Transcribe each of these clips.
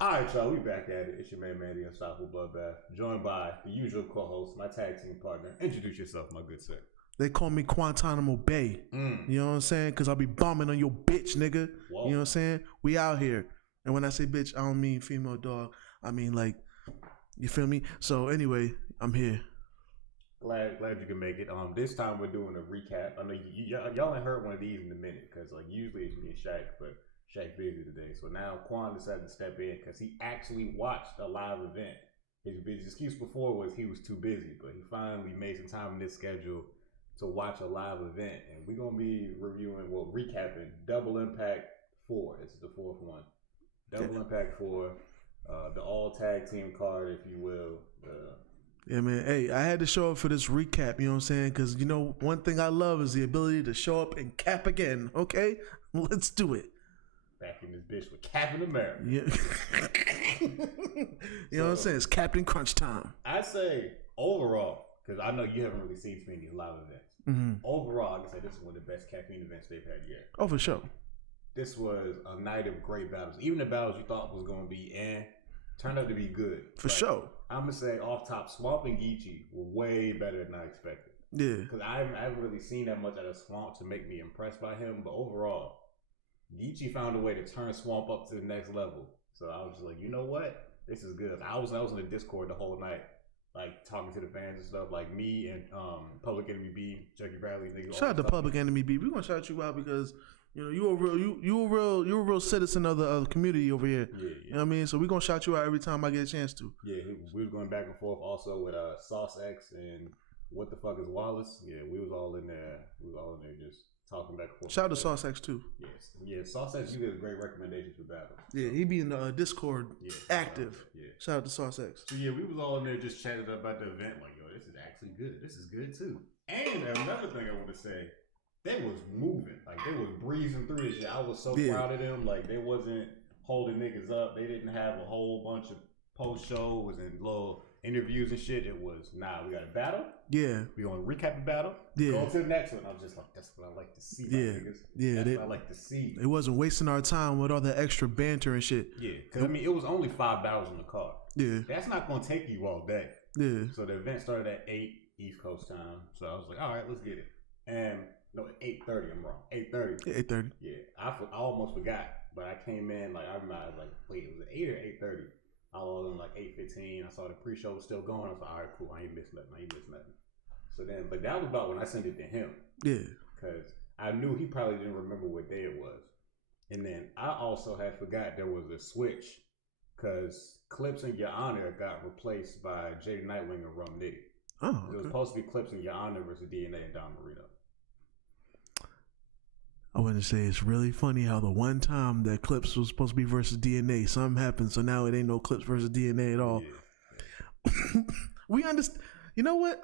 All right, y'all, we back at it. It's your man, Mandy, Unstoppable Bloodbath, joined by the usual co-host, my tag team partner. Introduce yourself, my good sir. They call me Guantanamo Bay. You know what I'm saying? Because I'll be bombing on your bitch, nigga. Whoa. You know what I'm saying? We out here. And when I say bitch, I don't mean female dog. I mean, like, you feel me? So, anyway, I'm here. Glad you can make it. This time we're doing a recap. I know y'all ain't heard one of these in a minute because, like, usually it's me and Shaq, but Shaq busy today. So now Quan decided to step in because he actually watched a live event. His excuse before was he was too busy, but he finally made some time in this schedule to watch a live event. And we're going to be recapping Double Impact 4. This is the fourth one. Double Impact 4, the all tag team card, if you will. Yeah, man. Hey, I had to show up for this recap, you know what I'm saying? Because, you know, one thing I love is the ability to show up and cap again, okay? Let's do it. Back in this bitch with Captain America. Yeah. You know what I'm saying? It's Captain Crunch time. I say overall, because I know you haven't really seen too many live events. Mm-hmm. Overall, I can say this is one of the best caffeine events they've had yet. Oh, for sure. This was a night of great battles. Even the battles you thought was going to be turned out to be good. For sure. I'm going to say off top, Swamp and Geechee were way better than I expected. Yeah. Because I haven't really seen that much out of Swamp to make me impressed by him. But overall, Geechee found a way to turn Swamp up to the next level. So I was just like, you know what? This is good. I was in the Discord the whole night, like talking to the fans and stuff. Like me and Public Enemy B, Jackie Bradley. Shout out to Public Enemy B. We're gonna shout you out because you know you're a real citizen of the community over here. Yeah. You know what I mean? So we're gonna shout you out every time I get a chance to. Yeah, we was going back and forth also with Sauce X and What the Fuck is Wallace. Yeah, we was all in there. Just talking back and forth. Shout out to Sauce X too. Yes. Yeah, Sauce X, you did a great recommendation for battles. Yeah, he be in the Discord active. Yeah. Shout out to Sauce X. So yeah, we was all in there just chatting about the event, like, yo, this is actually good. This is good too. And another thing I want to say, they was moving. Like, they was breezing through this shit. I was so proud of them. Like, they wasn't holding niggas up. They didn't have a whole bunch of post shows and little interviews and shit. It was, we got a battle. Yeah. We gonna recap the battle. Yeah. Go to the next one. I was just like, that's what I like to see. Niggas. Yeah. That's what I like to see. It wasn't wasting our time with all the extra banter and shit. Yeah. Because, I mean, it was only 5 battles on the card. Yeah. That's not gonna take you all day. Yeah. So the event started at 8 East Coast time. So I was like, all right, let's get it. And no, 8:30. I'm wrong. 8:30. Yeah, 8:30. Yeah, I almost forgot, but I came in like I remember. I was like, wait, it was 8 or 8:30. I was in like 8:15. I saw the pre-show was still going. I was like, all right, cool. I ain't missed nothing. So then, but that was about when I sent it to him. Yeah, because I knew he probably didn't remember what day it was. And then I also had forgot there was a switch because Clips in Your Honor got replaced by Jay Nightwing and Rum Nitty. Oh, okay. It was supposed to be Clips in Your Honor versus DNA and Don Marino. I want to say it's really funny how the one time that Clips was supposed to be versus DNA, something happened, so now it ain't no Clips versus DNA at all. Yeah. We understand. You know what?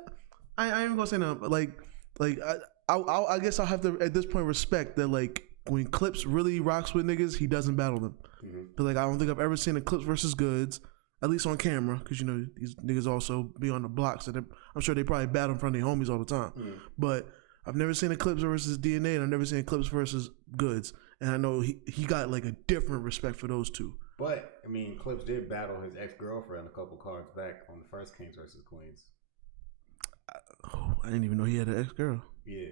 I ain't gonna say nothing. I guess I'll have to at this point respect that like when Clips really rocks with niggas, he doesn't battle them. Mm-hmm. But like I don't think I've ever seen a Clips versus Goods, at least on camera, because you know these niggas also be on the block, so I'm sure they probably battle in front of their homies all the time. Mm-hmm. But I've never seen a Clips versus DNA, and I've never seen a Clips versus Goods, and I know he got like a different respect for those two. But I mean, Clips did battle his ex-girlfriend a couple cards back on the first Kings versus Queens. I didn't even know he had an ex-girl. Yeah,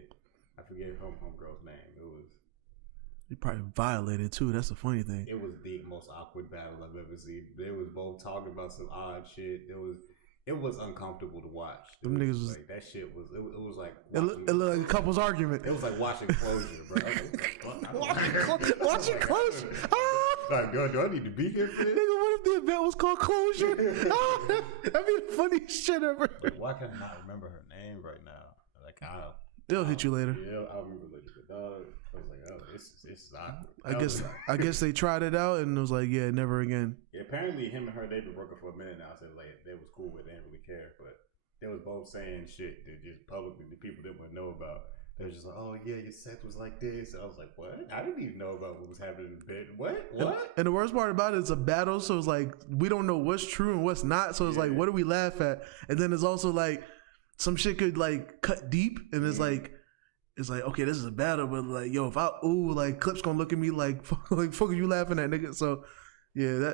I forget homegirl's name. It was. He probably violated too. That's the funny thing. It was the most awkward battle I've ever seen. They was both talking about some odd shit. It was uncomfortable to watch. Them niggas was like that shit was. It was like it looked like a couple's argument. It was like watching Closure, bro. Watching Closure. Like, do I need to be here for this? Nigga, what if the event was called Closure? That'd be the funniest shit ever. Like, why can I not remember her name right now? Like, they'll hit you later. Yeah, I'll remember later. But I was like, oh, this is awkward. I guess they tried it out and it was like, yeah, never again. Yeah, apparently him and her, they've been working for a minute now. So like, they was cool with it. They didn't really care. But they was both saying shit that just publicly the people didn't want to know about. They was just like, oh yeah, your set was like this. I was like, what? I didn't even know about what was happening in the bed. What? And the worst part about it is a battle, so it's like we don't know what's true and what's not. So it's like, what do we laugh at? And then it's also like some shit could like cut deep, and it's like okay, this is a battle, but like yo, if like Clip's gonna look at me like fuck are you laughing at, nigga? So yeah,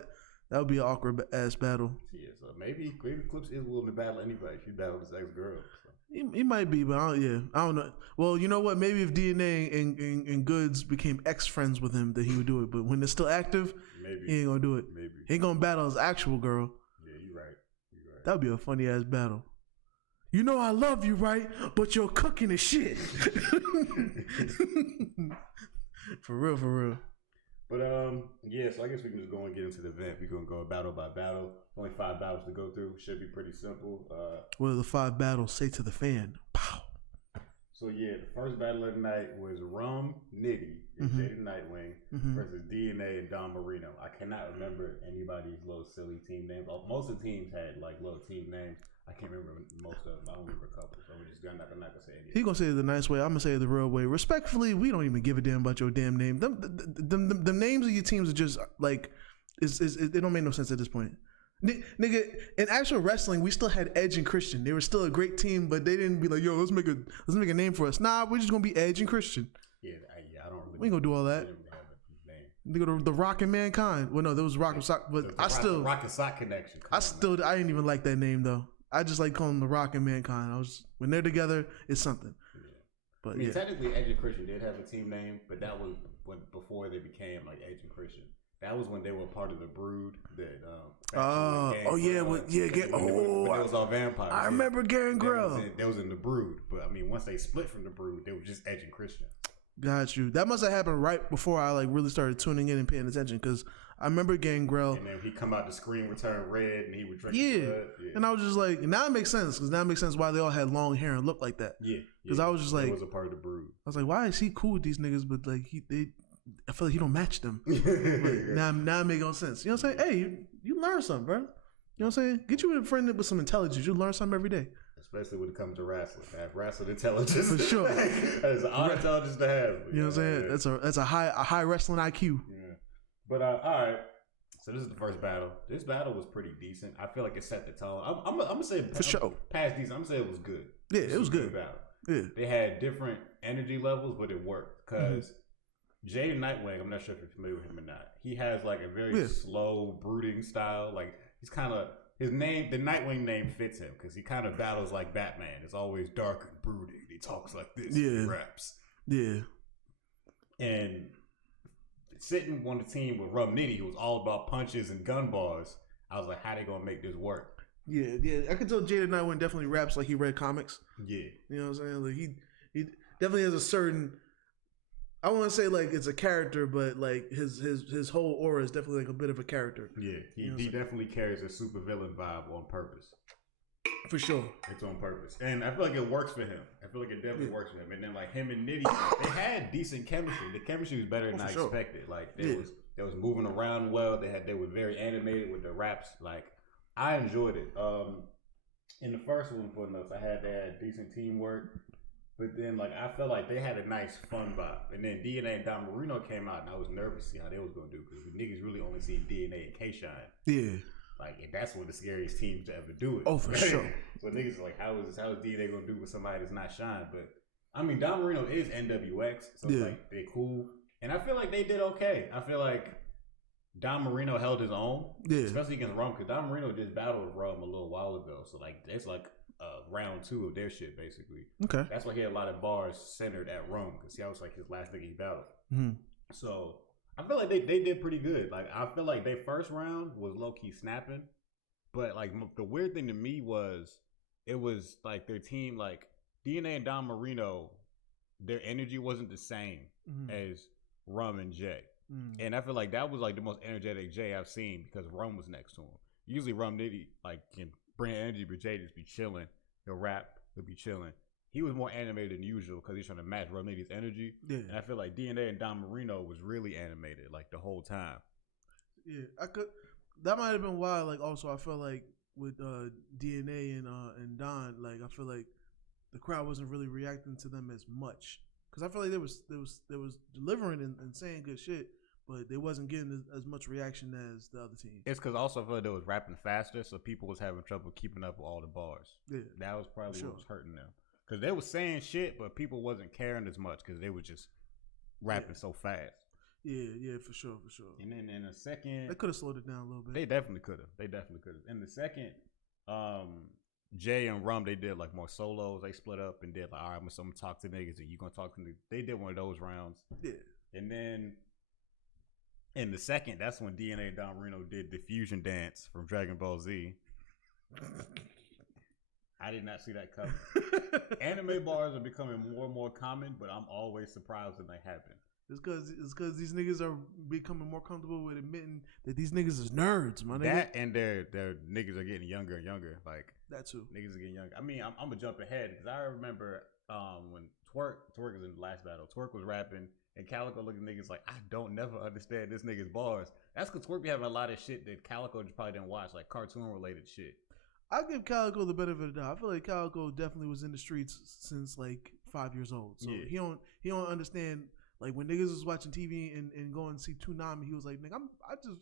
That would be an awkward ass battle. Yeah, so maybe Clips is willing to battle anybody. She battled his ex-girl. So. He might be, but I don't know. Well, you know what? Maybe if DNA and Goods became ex-friends with him, then he would do it. But when they're still active, he ain't gonna do it. Maybe he ain't gonna battle his actual girl. Yeah, you're right. That would be a funny ass battle. You know I love you, right? But you're cooking the shit. For real. But yeah, so I guess we can just go and get into the event. We're gonna go battle by battle. Only 5 battles to go through. Should be pretty simple. What are the 5 battles? Say to the fan. Pow. So yeah, the first battle of the night was Rum, Nitty, and Jada Nightwing versus DNA and Don Marino. I cannot remember anybody's little silly team names. Most of the teams had like little team names. I can't remember most of them. I only remember a couple. So we're just not gonna say anything. He gonna say it the nice way. I'm gonna say it the real way. Respectfully, we don't even give a damn about your damn name. The names of your teams are just like, they don't make no sense at this point. Nigga, in actual wrestling, we still had Edge and Christian. They were still a great team, but they didn't be like, yo, let's make a name for us. Nah, we're just gonna be Edge and Christian. Yeah, I don't really. We ain't gonna do all that. Nigga, the Rock and Mankind. Well, no, there was Rock and Sock, but Rock and Sock connection. I didn't even like that name though. I just like calling them the Rock and Mankind. When they're together, it's something. Yeah. But technically, Edge and Christian did have a team name, but that was before they became like Edge and Christian. That was when they were part of the Brood. That it was all vampires. I remember Gangrel. That was in the Brood, but I mean, once they split from the Brood, they were just Edge and Christian. Got you. That must have happened right before I like really started tuning in and paying attention, because I remember Gangrel. And then he come out the screen, would turn red, and he would drink blood. Yeah. And I was just like, now it makes sense, because now it makes sense why they all had long hair and looked like that. Yeah. Because I was just like, he was a part of the Brood. I was like, why is he cool with these niggas, but like I feel like he don't match them. now it makes no sense. You know what I'm saying? Hey, you learn something, bro. You know what I'm saying? Get you a friend with some intelligence. You learn something every day. Especially when it comes to wrestling. Have wrestling intelligence. For sure. That's an odd intelligence to have. You know what I'm saying? That's a high wrestling IQ. Yeah. But all right. So this is the first battle. This battle was pretty decent. I feel like it set the tone. I'm gonna say for sure. Past decent. I'm gonna say it was good. Yeah, it was good. Battle. Yeah. They had different energy levels, but it worked because Jay Nightwing, I'm not sure if you're familiar with him or not. He has like a very slow, brooding style. Like he's kind of his name, the Nightwing name fits him because he kind of battles like Batman. It's always dark and brooding. He talks like this. Yeah. He raps. Yeah. And sitting on the team with Rum Nitty, who was all about punches and gun bars, I was like, how they gonna make this work? Yeah. I could tell Jada Nightwing definitely raps like he read comics. Yeah. You know what I'm saying? Like he definitely has a certain, I want to say like it's a character, but like his whole aura is definitely like a bit of a character. Yeah, he definitely carries a supervillain vibe on purpose. For sure. It's on purpose. And I feel like it works for him. I feel like it definitely works for him. And then like him and Nitty, they had decent chemistry. The chemistry was better than I expected. Like they was moving around well. They were very animated with the raps. Like I enjoyed it. In the first one, for notes, they had decent teamwork. But then, like, I felt like they had a nice, fun vibe. And then DNA and Don Marino came out, and I was nervous to see how they was going to do. Because the niggas really only seen DNA and K-Shine. Yeah. Like, and that's one of the scariest teams to ever do it. Oh, for sure. So niggas are like, how is DNA going to do with somebody that's not Shine? But, I mean, Don Marino is NWX. So, like, they're cool. And I feel like they did okay. I feel like Don Marino held his own. Yeah. Especially against Rum. Because Don Marino just battled Rum a little while ago. So, like, it's like round 2 of their shit, basically. Okay. That's why he had a lot of bars centered at Rome, because that was like his last nigga he battled. Mm-hmm. So I feel like they did pretty good. Like I feel like their first round was low key snapping, but like the weird thing to me was it was like their team, like DNA and Don Marino, their energy wasn't the same as Rum and Jay, and I feel like that was like the most energetic Jay I've seen because Rum was next to him. Usually Rum Nitty like can bring energy, but Jay just be chilling. He'll rap, he'll be chilling. He was more animated than usual because he's trying to match Rum Nitty's energy. Yeah. And I feel like DNA and Don Marino was really animated like the whole time. Yeah, that might have been why. Like, also I felt like with DNA and Don, like I feel like the crowd wasn't really reacting to them as much because I feel like they was delivering and saying good shit, but they wasn't getting as much reaction as the other team. It's because also I feel like they was rapping faster, so people was having trouble keeping up with all the bars. Yeah, that was probably what was hurting them. Because they was saying shit, but people wasn't caring as much because they were just rapping so fast. Yeah, for sure. And then in the second, they could have slowed it down a little bit. They definitely could have. In the second, Jay and Rum, they did like more solos. They split up and did like, all right, I'm gonna talk to niggas and you gonna talk to niggas. They did one of those rounds. Yeah. And then in the second, that's when DNA and Don Marino did the fusion dance from Dragon Ball Z. I did not see that coming. Anime bars are becoming more and more common, but I'm always surprised when they happen. It's because these niggas are becoming more comfortable with admitting that these niggas is nerds, my nigga. That and their niggas are getting younger and younger. Like that too. Niggas are getting younger. I mean, I'm gonna jump ahead because I remember when Twerk was in the last battle. Twerk was rapping and Calico looking at niggas like, I don't never understand this nigga's bars. That's because Twerk be having a lot of shit that Calico just probably didn't watch, like cartoon related shit. I give Calico the benefit of the doubt. I feel like Calico definitely was in the streets since like 5 years old. So he don't understand. Like when niggas was watching TV and going to see Toonami, he was like, "Nigga,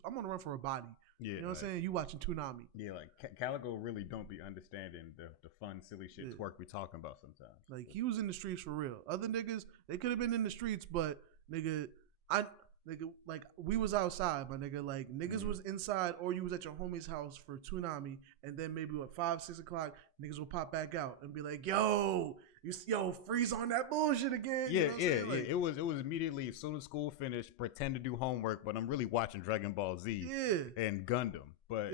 I'm gonna run for a body." Yeah, you know what I'm saying? You watching Toonami? Yeah, like Calico really don't be understanding the fun, silly shit Twerk be talking about sometimes. Like he was in the streets for real. Other niggas, they could have been in the streets, but nigga, like we was outside, my nigga. Like niggas was inside, or you was at your homie's house for Toonami, and then maybe at 5, 6 o'clock, niggas will pop back out and be like, "Yo, freeze on that bullshit again." Yeah, you know yeah. It was immediately as soon as school finished, pretend to do homework, but I'm really watching Dragon Ball Z and Gundam. But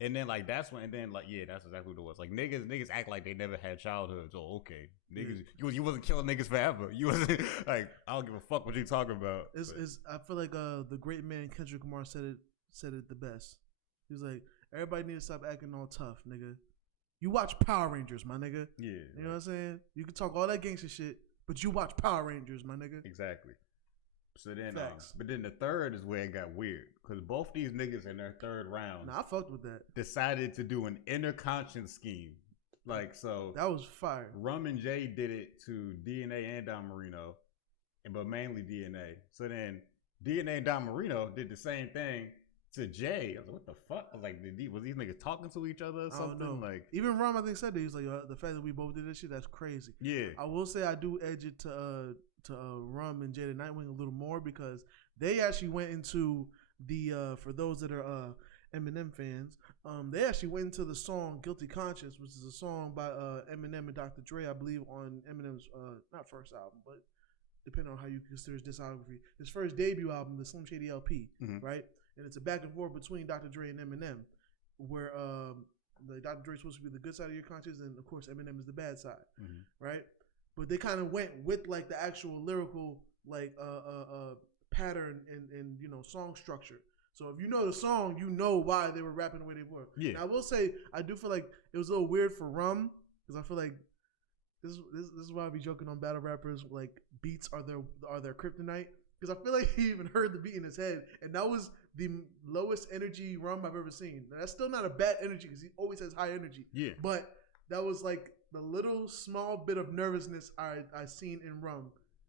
and then like that's when that's exactly what it was. Like niggas act like they never had childhoods. Oh, okay, niggas, you wasn't killing niggas forever. You wasn't like I don't give a fuck what you talking about. I feel like the great man Kendrick Lamar said it the best. He was like, everybody need to stop acting all tough, nigga. You watch Power Rangers, my nigga. Yeah. You know what I'm saying? You can talk all that gangster shit, but you watch Power Rangers, my nigga. Exactly. So then, but then the third is where it got weird because both these niggas in their third round, I fucked with that. Decided to do an inner conscience scheme, like so. That was fire. Rum and Jay did it to DNA and Don Marino, but mainly DNA. So then DNA and Don Marino did the same thing to Jay. I was like, what the fuck? I was like, was these niggas talking to each other or something? I don't know. Like even Rum, I think said that he was like, the fact that we both did this shit, that's crazy. Yeah. I will say I do edge it to Rum and Jada Nightwing a little more because they actually went into the for those that are Eminem fans, they actually went into the song "Guilty Conscience," which is a song by Eminem and Dr. Dre, I believe, on Eminem's not first album, but depending on how you consider his discography, his first debut album, the Slim Shady LP, right? And it's a back and forth between Dr. Dre and Eminem, where Dr. Dre is supposed to be the good side of your conscience, and of course Eminem is the bad side, right? But they kind of went with like the actual lyrical like pattern and song structure. So if you know the song, you know why they were rapping the way they were. Yeah. And I will say I do feel like it was a little weird for Rum because I feel like this is why I be joking on battle rappers like beats are their kryptonite because I feel like he even heard the beat in his head and that was the lowest energy Rum I've ever seen. Now, that's still not a bad energy because he always has high energy. Yeah. But that was like the little small bit of nervousness I seen in Rum.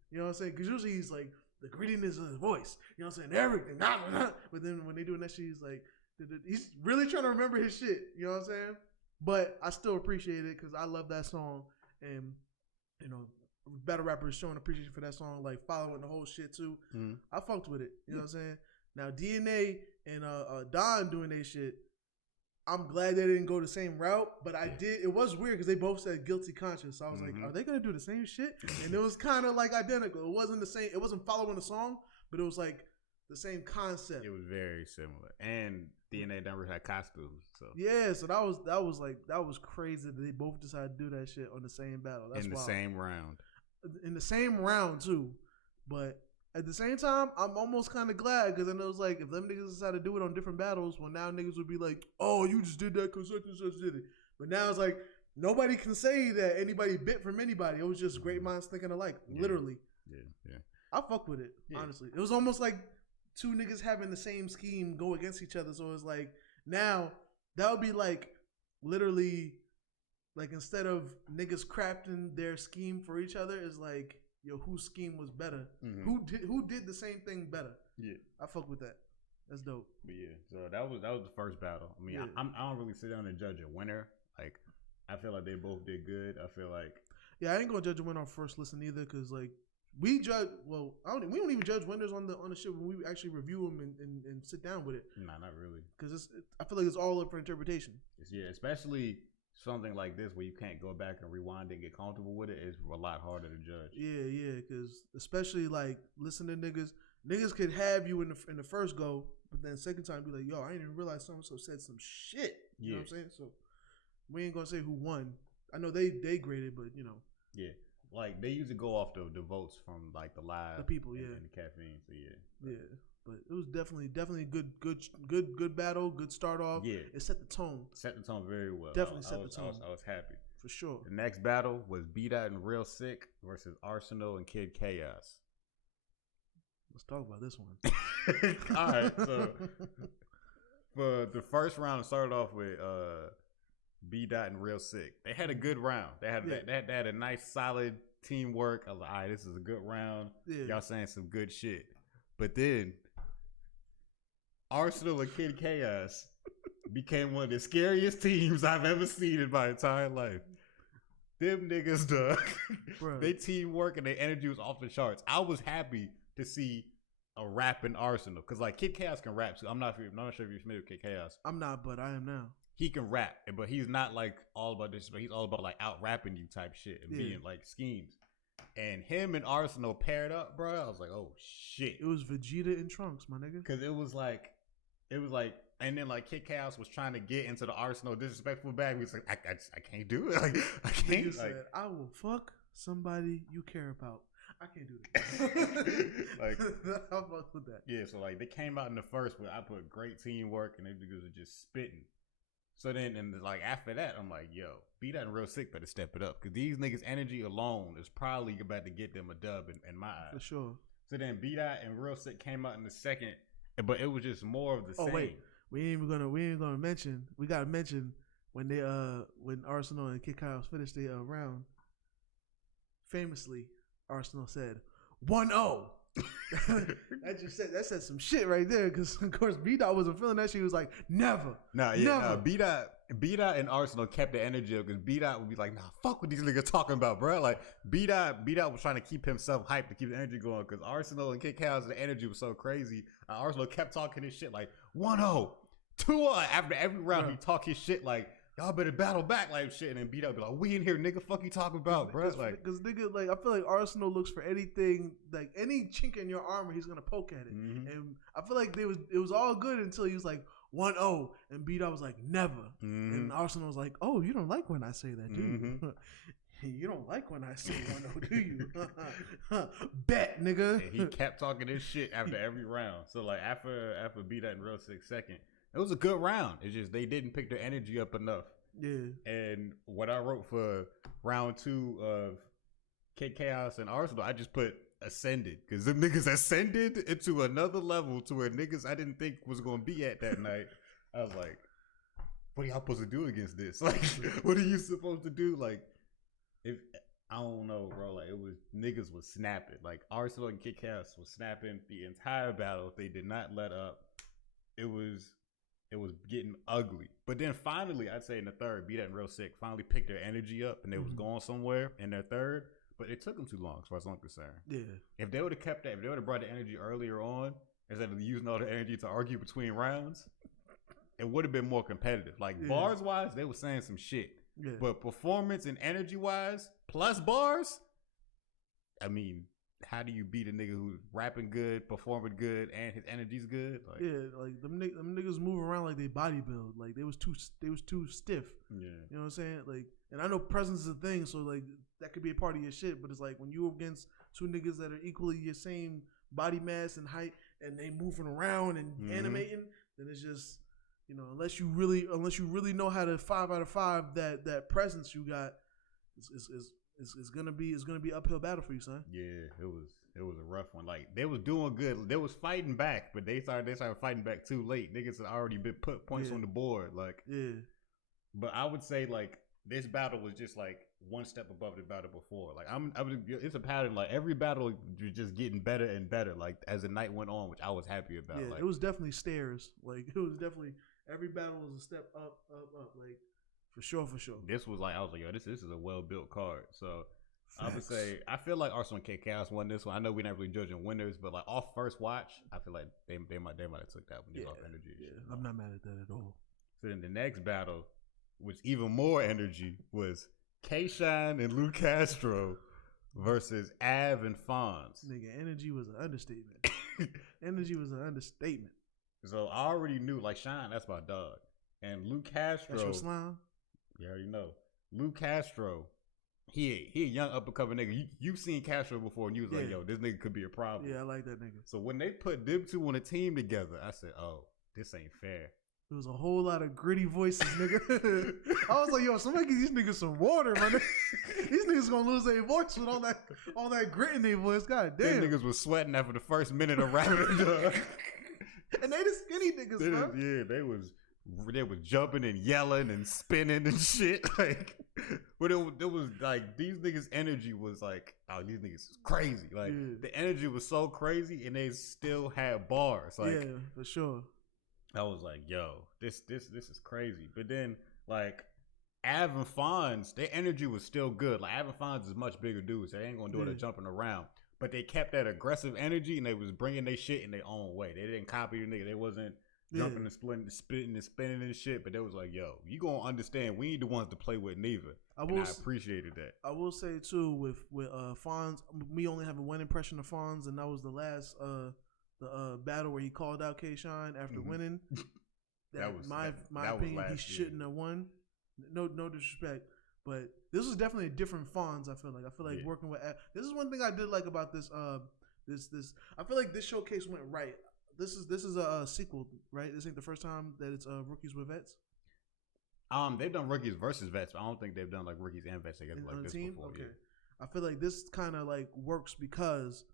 You know what I'm saying? Because usually he's like, the grittiness of his voice. You know what I'm saying? Everything. But then when they doing that shit, he's like, he's really trying to remember his shit. You know what I'm saying? But I still appreciate it because I love that song. And, battle rappers showing appreciation for that song, like following the whole shit too. I fucked with it. You know what I'm saying? Now, DNA and Don doing their shit, I'm glad they didn't go the same route, but it was weird because they both said guilty conscience. So I was like, are they going to do the same shit? And it was kind of like identical. It wasn't the same. It wasn't following the song, but it was like the same concept. It was very similar. And DNA never had costumes. So yeah, so that was crazy that they both decided to do that shit on the same battle. That's in the wild. same round. In the same round too. But at the same time, I'm almost kind of glad because I know it's like if them niggas decided to do it on different battles, well now niggas would be like, oh, you just did that because such and such did it. But now it's like nobody can say that anybody bit from anybody. It was just great minds thinking alike, literally. Yeah. I fuck with it, honestly. It was almost like two niggas having the same scheme go against each other. So it's like now that would be like literally like instead of niggas crafting their scheme for each other, it's like, yo, whose scheme was better? Who did the same thing better? Yeah, I fuck with that. That's dope. But yeah, so that was the first battle. I mean, I don't really sit down and judge a winner. Like, I feel like they both did good. I feel like I ain't gonna judge a winner on first listen either, because like we judge. Well, we don't even judge winners on the shit when we actually review them and sit down with it. Nah, not really. Because I feel like it's all up for interpretation. Especially something like this where you can't go back and rewind and get comfortable with it is a lot harder to judge. Yeah, because especially like listen to niggas could have you in the first go, but then second time be like, yo, I didn't even realize so and so said some shit. You know what I'm saying? So we ain't gonna say who won. I know they graded, but you know. Yeah. Like they usually go off the votes from like the live, the people, and the caffeine. So but it was definitely good battle, good start off. Yeah, it set the tone. Set the tone very well. Definitely set the tone. I was happy for sure. The next battle was B-Dot and Real Sick versus Arsenal and Kid Chaos. Let's talk about this one. All right, so for the first round, it started off with B-Dot and Real Sick. They had a good round. They had a nice solid teamwork. I was like, all right, this is a good round. Yeah. Y'all saying some good shit. But then Arsenal and Kid Chaos became one of the scariest teams I've ever seen in my entire life. Them niggas, they teamwork and their energy was off the charts. I was happy to see a rapping Arsenal because like Kid Chaos can rap too. I'm not sure if you're familiar with Kid Chaos. I'm not, but I am now. He can rap, but he's not like all about this, but he's all about like out rapping you type shit and being like schemes. And him and Arsenal paired up, bro. I was like, oh shit. It was Vegeta in Trunks, my nigga. Because it was like, and then like Kid Chaos was trying to get into the Arsenal disrespectful bag. He was like, I can't do it. Like, I can't. Nigga said, I will fuck somebody you care about. I can't do that. Like, how fuck with that? Yeah, so like they came out in the first, but I put great teamwork and they were just spitting. So then, and like after that, I'm like, yo, B-Dot and Real Sick better step it up because these niggas' energy alone is probably about to get them a dub in my eyes. For sure. So then B-Dot and Real Sick came out in the second, but it was just more of the same. Oh wait, we ain't gonna mention. We gotta mention when they when Arsenal and Kid Chaos finished the round. Famously, Arsenal said 1-0. that said some shit right there because of course B-Dot wasn't feeling that shit. He was like never. B-Dot and Arsenal kept the energy up because B-Dot would be like, nah, fuck what these niggas talking about, bro. Like B-Dot was trying to keep himself hyped to keep the energy going because Arsenal and Kid Chaos, the energy was so crazy. Arsenal kept talking his shit like 1-0, 2-0. After every round, he talk his shit like, y'all better battle back like shit, and then B-Dot be like, we in here, nigga, fuck you talking about, bro? Like, because nigga, like, I feel like Arsenal looks for anything, like any chink in your armor, he's gonna poke at it. Mm-hmm. And I feel like it was all good until he was like 1-0, and B-Dot was like never, and Arsenal was like, oh, you don't like when I say that, do you? You don't like when I say 1-0, do you? Bet, nigga. And he kept talking this shit after every round. So like after B-Dot and Real Sick second. It was a good round. It's just they didn't pick their energy up enough. Yeah. And what I wrote for round 2 of Kid Chaos and Arsenal, I just put ascended. Because them niggas ascended into another level to where niggas I didn't think was going to be at that night. I was like, what are y'all supposed to do against this? Like, what are you supposed to do? Like, if I don't know, bro. Like, it was niggas was snapping. Like, Arsenal and Kid Chaos was snapping the entire battle. They did not let up. It was getting ugly. But then finally, I'd say in the third, B-Dot and Real Sick finally picked their energy up and they was going somewhere in their third. But it took them too long as far as I'm concerned. Yeah. If they would have kept that, if they would have brought the energy earlier on, instead of using all the energy to argue between rounds, it would have been more competitive. Like bars-wise, they were saying some shit. Yeah. But performance and energy-wise, plus bars, I mean, how do you beat a nigga who's rapping good, performing good, and his energy's good? Like, yeah, like them niggas move around like they bodybuild. Like they was too stiff. Yeah. You know what I'm saying? Like, and I know presence is a thing, so like that could be a part of your shit. But it's like when you against two niggas that are equally your same body mass and height, and they moving around and animating, then it's just, you know, unless you really know how to 5 out of 5 that presence you got, it's gonna be uphill battle for you, son. Yeah, it was a rough one. Like they was doing good, they was fighting back, but they started fighting back too late. Niggas had already been put points on the board. Like, yeah. But I would say like this battle was just like one step above the battle before. Like it's a pattern. Like every battle you're just getting better and better. Like as the night went on, which I was happy about. Yeah, like, it was definitely stairs. Like it was definitely every battle was a step up. Like. For sure. This was like, I was like, yo, this is a well built card. So I would say I feel like Arsenal and Chaos won this one. I know we're not really judging winners, but like off first watch, I feel like they might have took that one just off energy. Yeah, I'm not mad at that at all. So then the next battle, which even more energy, was K-Shine and Lou Castro versus Av and Fonz. Nigga, energy was an understatement. Energy was an understatement. So I already knew, like, Shine, that's my dog. And Lou Castro. That's your slime? You already know. Lou Castro, he a young up-and-coming nigga. You've seen Castro before, and you was like, yo, this nigga could be a problem. Yeah, I like that nigga. So when they put them two on a team together, I said, oh, this ain't fair. There was a whole lot of gritty voices, nigga. I was like, yo, somebody give these niggas some water, man. These niggas gonna lose their voice with all that grit in their voice. God damn. Them niggas was sweating after the first minute of rapping. And they the skinny niggas, bro. Yeah, they was jumping and yelling and spinning and shit. Like, but it was like these niggas' energy was like, oh, these niggas is crazy. Like the energy was so crazy, and they still had bars. Like, yeah, for sure. I was like, yo, this is crazy. But then like Av and Fonz, their energy was still good. Like Av and Fonz is much bigger dudes. So they ain't gonna do it jumping around. But they kept that aggressive energy, and they was bringing their shit in their own way. They didn't copy the nigga. They wasn't jumping and splitting, spitting and spinning and shit. But they was like, yo, you gonna understand? We ain't the ones to play with neither. I appreciated that. I will say too with Fonz, me only having one impression of Fonz, and that was the last the battle where he called out K-Shine after winning. That was my opinion. He shouldn't have won. No disrespect, but this was definitely a different Fonz. I feel like working with. This is one thing I did like about this. This. I feel like this showcase went right. This is a sequel, right? This ain't the first time that it's rookies with vets. They've done rookies versus vets, but I don't think they've done like rookies and vets together like this team before. Okay, I feel like this kind of like works because.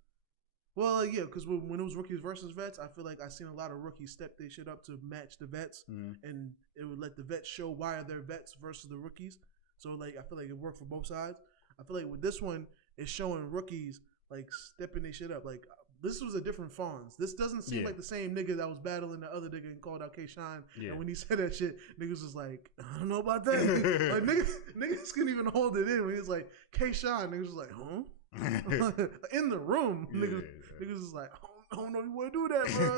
Well, because when it was rookies versus vets, I feel like I seen a lot of rookies step their shit up to match the vets, and it would let the vets show why they're vets versus the rookies. So like I feel like it worked for both sides. I feel like with this one, it's showing rookies like stepping their shit up. Like this was a different Fonz. This doesn't seem like the same nigga that was battling the other nigga and called out K-Shine. Yeah. And when he said that shit, niggas was like, I don't know about that. Like niggas couldn't even hold it in when he was like K-Shine. Niggas was like, huh? In the room, niggas is like, I don't know if you want to do that, bro.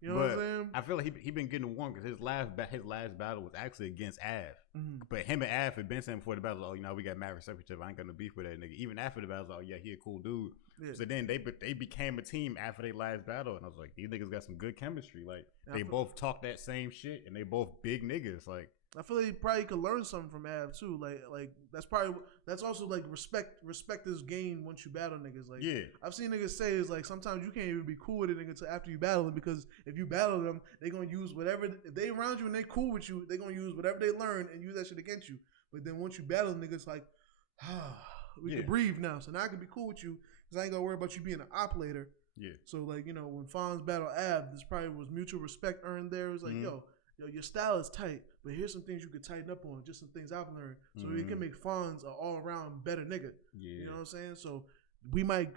You know what I'm saying? I feel like he been getting warm because his last battle was actually against Av. But him and Av had been saying before the battle, oh, you know, we got mad respect for each other. I ain't got no beef with that nigga. Even after the battle, I was like, oh yeah, he a cool dude. Yeah. So then they became a team after their last battle, and I was like, these niggas got some good chemistry. Like they both talk that same shit, and they both big niggas. Like I feel like he probably could learn something from Av too. Like that's also like respect this game once you battle niggas. Like I've seen niggas say is like sometimes you can't even be cool with a nigga until after you battle them, because if you battle them, they gonna use whatever, if they around you and they cool with you, they gonna use whatever they learn and use that shit against you. But then once you battle niggas, like we can breathe now. So now I can be cool with you because I ain't gonna worry about you being an op later. Yeah. So like, you know, when Fonz battled Av, this probably was mutual respect earned there. It was like, yo, your style is tight, but here's some things you could tighten up on, just some things I've learned. So it can make Fonz an all-around better nigga. Yeah. You know what I'm saying? So we might,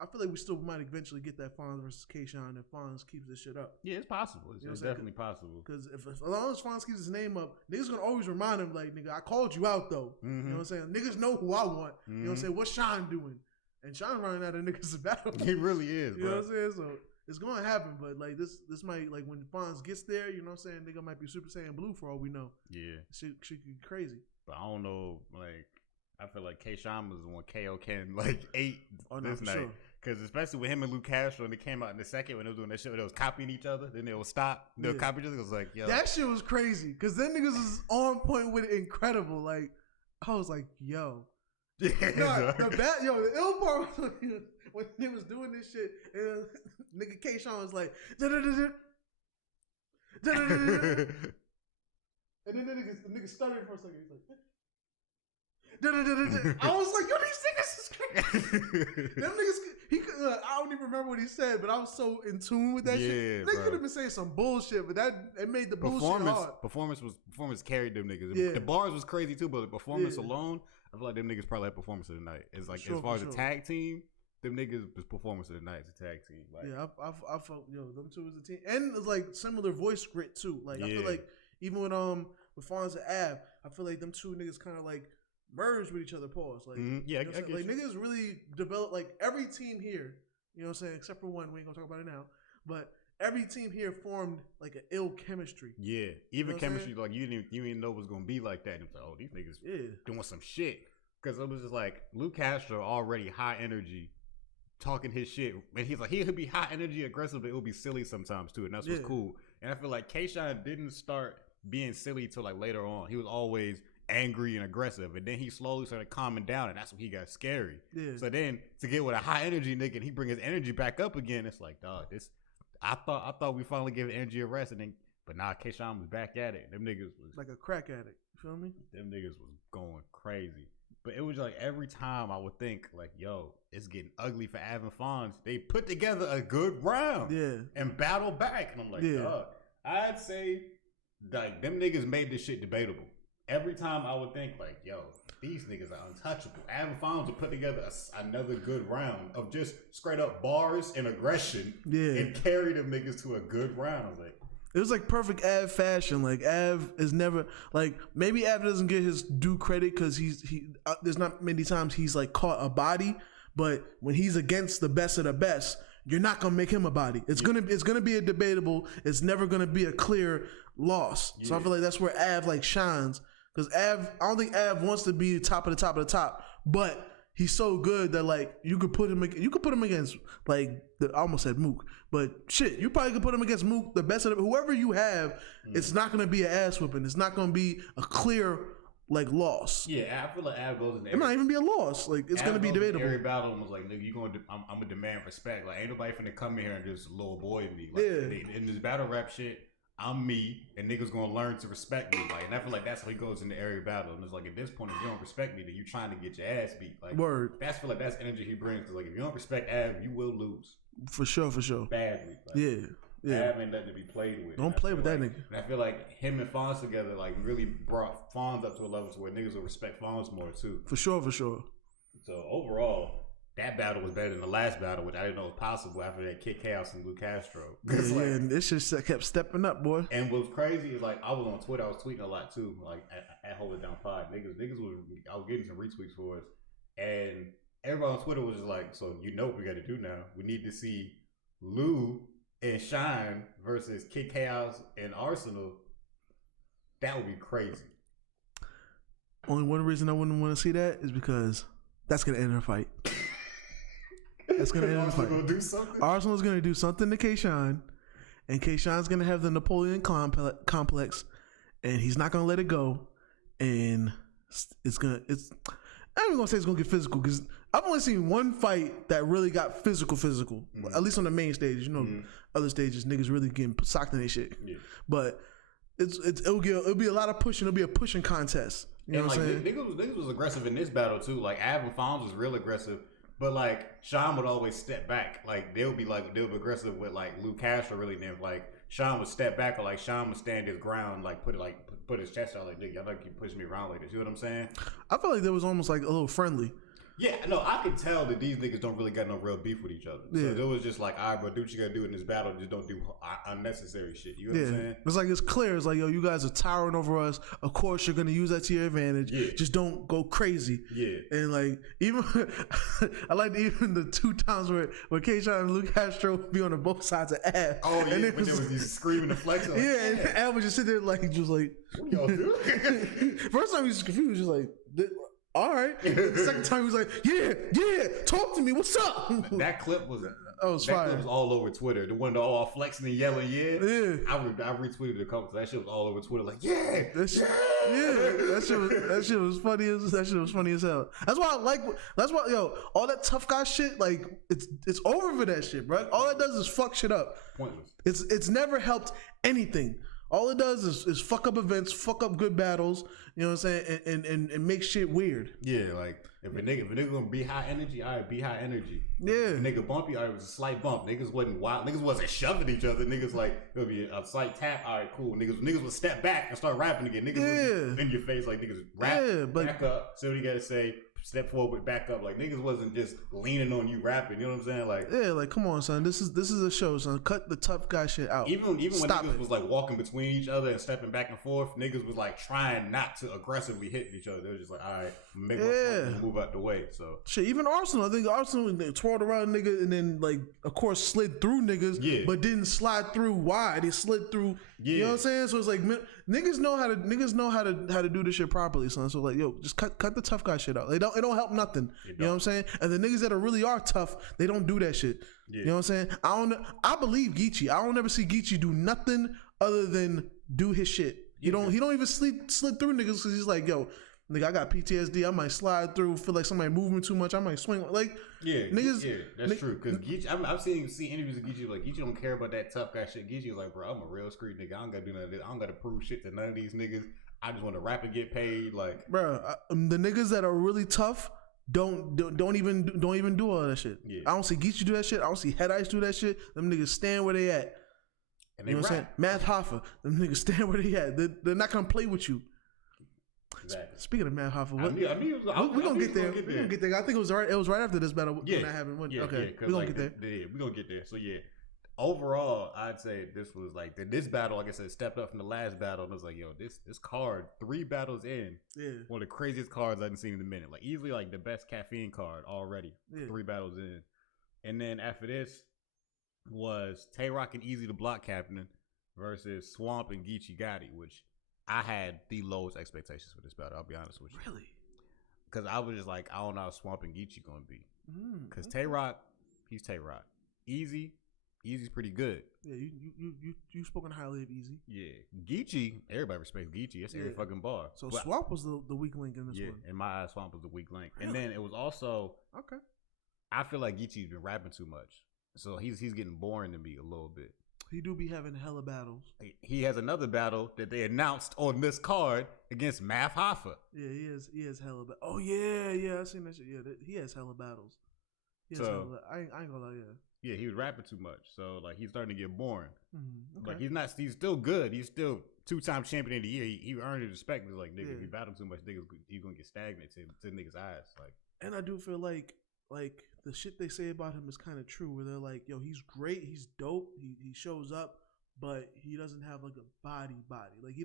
I feel like we still might eventually get that Fonz versus K-Shine if Fonz keeps this shit up. Yeah, it's possible. It's definitely possible. Because as long as Fonz keeps his name up, niggas gonna always remind him, like, nigga, I called you out, though. You know what I'm saying? Niggas know who I want. You know what I'm saying? What's Shine doing? And Shine running out of niggas to battle. He really is, You know what I'm saying? So it's going to happen, but like this might, like when Fonz gets there, you know what I'm saying? Nigga might be Super Saiyan Blue for all we know. Yeah. Shit could be crazy. But I don't know, like, I feel like K-Shine was the one KO can like ate this night. Sure. Because especially with him and Lou Castro, and they came out in the second when they was doing that shit where they was copying each other, then they would stop, they'll copy each other. It was like, yo. That shit was crazy, because them niggas was on point with it, incredible. Like, I was like, yo. Yeah, the ill part was when they was doing this shit, and nigga K-Shine was like, and then the nigga stuttered for a second. He's like, I was like, yo, these niggas is crazy. Them niggas, I don't even remember what he said, but I was so in tune with that shit. They could have been saying some bullshit, but it made the bullshit hard. Performance carried them niggas. Yeah. The bars was crazy too, but the performance alone, I feel like them niggas probably had performance of the night. It's like as far as a tag team, them niggas was performance of the night as a tag team. Like, yeah, I felt them two as a team, and it's like similar voice grit too. Like I feel like even with Fonz and Av, I feel like them two niggas kind of like merged with each other. Pause. Like, yeah, you know like niggas really developed. Like every team here, you know what I'm saying, except for one. We ain't gonna talk about it now, but every team here formed like an ill chemistry. Yeah, even you know chemistry like you didn't know it was gonna be like that. And it was like, oh, these niggas doing some shit because it was just like Luke Castro already high energy, talking his shit, and he's like he'll be high energy, aggressive, but it'll be silly sometimes too, and that's what's cool. And I feel like K-Shine didn't start being silly till like later on. He was always angry and aggressive, and then he slowly started calming down, and that's when he got scary. Yeah. So then to get with a high energy nigga and he bring his energy back up again, it's like, dog, this. I thought we finally gave energy a rest, and then but nah, K-Shine was back at it. Them niggas was like a crack addict. You feel me? Them niggas was going crazy. But it was like every time I would think like, yo, it's getting ugly for Av and Fonz. They put together a good round, and battle back, and I'm like, dog, I'd say like them niggas made this shit debatable. Every time I would think like, yo, these niggas are untouchable. Av and Fonz would put together another good round of just straight up bars and aggression, and carry them niggas to a good round. I was like, it was like perfect Av fashion. Like Av is never like maybe Av doesn't get his due credit because there's not many times he's like caught a body, but when he's against the best of the best, you're not gonna make him a body. It's gonna be a debatable. It's never gonna be a clear loss. So I feel like that's where Av like shines because I don't think Av wants to be top of the top of the top, but he's so good that like you could put him against like I almost said Mook, but shit, you probably could put him against Mook, the best of whoever you have. It's not gonna be an ass whipping. It's not gonna be a clear like loss. Yeah, I feel like Av goes in there. It might even be a loss. Like it's gonna be debatable. Every battle was like, nigga, I'm gonna demand respect. Like ain't nobody finna come in here and just little boy me. Like in this battle rap shit, I'm me, and niggas gonna learn to respect me. Like, and I feel like that's how he goes in the area battle. And it's like, at this point, if you don't respect me, then you trying to get your ass beat. Like, word. That's feel like that's energy he brings. Cause like, if you don't respect Av, you will lose. For sure. Badly. Like, yeah. Av ain't nothing to be played with. Don't play with that nigga. And I feel like him and Fonz together, like, really brought Fonz up to a level to where niggas will respect Fonz more too. For sure. So overall, that battle was better than the last battle, which I didn't know was possible after that Kid Chaos and Luke Castro. And this just kept stepping up, boy. And what's crazy is like I was on Twitter, I was tweeting a lot too, like at Hold It Down Pod. Niggas I was getting some retweets for us, and everybody on Twitter was just like, so you know what we got to do now? We need to see Lou and Shine versus Kid Chaos and Arsenal. That would be crazy. Only one reason I wouldn't want to see that is because that's gonna end in a fight. That's gonna end in a fight. Arsenal's gonna do something to K-Shine, and K-Shine's gonna have the Napoleon complex, and he's not gonna let it go. And I'm not even gonna say it's gonna get physical because I've only seen one fight that really got physical. At least on the main stage. You know, other stages niggas really getting socked in their shit. Yeah. But it'll be a lot of pushing. It'll be a pushing contest. You know what I'm saying? Niggas was aggressive in this battle too. Like Av and Fonz was real aggressive. But like Sean would always step back. Like they'll be aggressive with like Luke Castro really. Then like Sean would step back, or like Sean would stand his ground, like put his chest out like, nigga, y'all not keep pushing me around like this. You know what I'm saying? I felt like there was almost like a little friendly. Yeah, no, I could tell that these niggas don't really got no real beef with each other. Yeah. So it was just like, all right, bro, do what you gotta do in this battle. Just don't do unnecessary shit. You know what I'm saying? It's like, it's clear. It's like, yo, you guys are towering over us. Of course, you're gonna use that to your advantage. Yeah. Just don't go crazy. Yeah. And like, even I like even the 2 times where K-Shine and Luke Castro be on the both sides of Av. Oh yeah, and when there was these screaming the flex. Like, and Av would just sit there like, what y'all do? First time he was confused, just like, all right. The second time he was like, yeah, talk to me. What's up? That clip was fire. Clip was all over Twitter. The one all flexing and yelling, yeah. I retweeted a couple. That shit was all over Twitter. Like, that shit was funny as hell. That's why all that tough guy shit. Like, it's over for that shit, bro. All it does is fuck shit up. Pointless. It's never helped anything. All it does is fuck up events, fuck up good battles, you know what I'm saying, and make shit weird. Yeah, like if a nigga gonna be high energy, all right, be high energy. Yeah. If a nigga bumpy, all right, it was a slight bump. Niggas wasn't wild. Niggas wasn't shoving each other. Niggas like it'll be a slight tap. All right, cool. Niggas would step back and start rapping again. Niggas was in your face like niggas rap, back up. Say what you gotta say. step forward, back up. Like niggas wasn't just leaning on you rapping. You know what I'm saying? Like yeah, like come on, son. This is a show, son. Cut the tough guy shit out. Even when niggas was like walking between each other and stepping back and forth, niggas was like trying not to aggressively hit each other. They was just like, all right, make my point and move out the way. So shit, even Arsenal, I think Arsenal they twirled around niggas and then like of course slid through niggas, but didn't slide through wide. They slid through. You know what I'm saying? So it's like niggas know how to do this shit properly, son. So like, yo, just cut the tough guy shit out. It don't help nothing. You know what I'm saying? And the niggas that really are tough, they don't do that shit. Yeah. You know what I'm saying? I believe Geechee. I don't ever see Geechee do nothing other than do his shit. He don't even slid through niggas because he's like, yo, nigga, I got PTSD. I might slide through. Feel like somebody moving too much. I might swing. Like niggas. Yeah, that's true. Because Geechee, I've seen interviews of Geechee like Geechee don't care about that tough guy shit. Geechee was like, bro, I'm a real street nigga. I don't gotta do none of this. I don't gotta prove shit to none of these niggas. I just want to rap and get paid. Like, bro, the niggas that are really tough. Don't even do all that shit. Yeah. I don't see Geechee do that shit. I don't see Head Ice do that shit. Them niggas stand where they at. And they you know what I'm saying? Math Hoffa, them niggas stand where they at. They're not gonna play with you. Exactly. Speaking of Math Hoffa, we're gonna get there. We're gonna get there. I think it was right after this battle when that happened. Okay, we're gonna get there. We're gonna get there. So overall, I'd say this was like this battle, like I said, stepped up from the last battle. And I was like, yo, this card, 3 battles in, one of the craziest cards I've seen in a minute. Like easily like the best caffeine card already. 3 battles in. And then after this was Tay Rock and Easy the Block Captain versus Swamp and Geechee Gotti, which I had the lowest expectations for this battle, I'll be honest with you. Really? Because I was just like, I don't know how Swamp and Geechee gonna be. Because Tay Rock, he's Tay Rock. Easy's pretty good. Yeah, you spoken highly of Easy. Yeah, Geechee, everybody respects Geechee. That's every fucking bar. So Swamp was the weak link in this one. In my eyes, Swamp was the weak link. Really? And then it was also I feel like Geechee's been rapping too much, so he's getting boring to me a little bit. He do be having hella battles. He has another battle that they announced on this card against Math Hoffa. Yeah, he has hella battles. Oh yeah, I seen that shit. Yeah, he has hella battles. I ain't gonna lie, Yeah, he was rapping too much, so like he's starting to get boring. Like he's still good. He's still 2-time champion of the year. He earned his respect. He's like, nigga, if you battle too much, niggas, you gonna get stagnant to niggas' eyes. Like, and I do feel like the shit they say about him is kind of true. Where they're like, yo, he's great, he's dope, he shows up, but he doesn't have like a body. Like he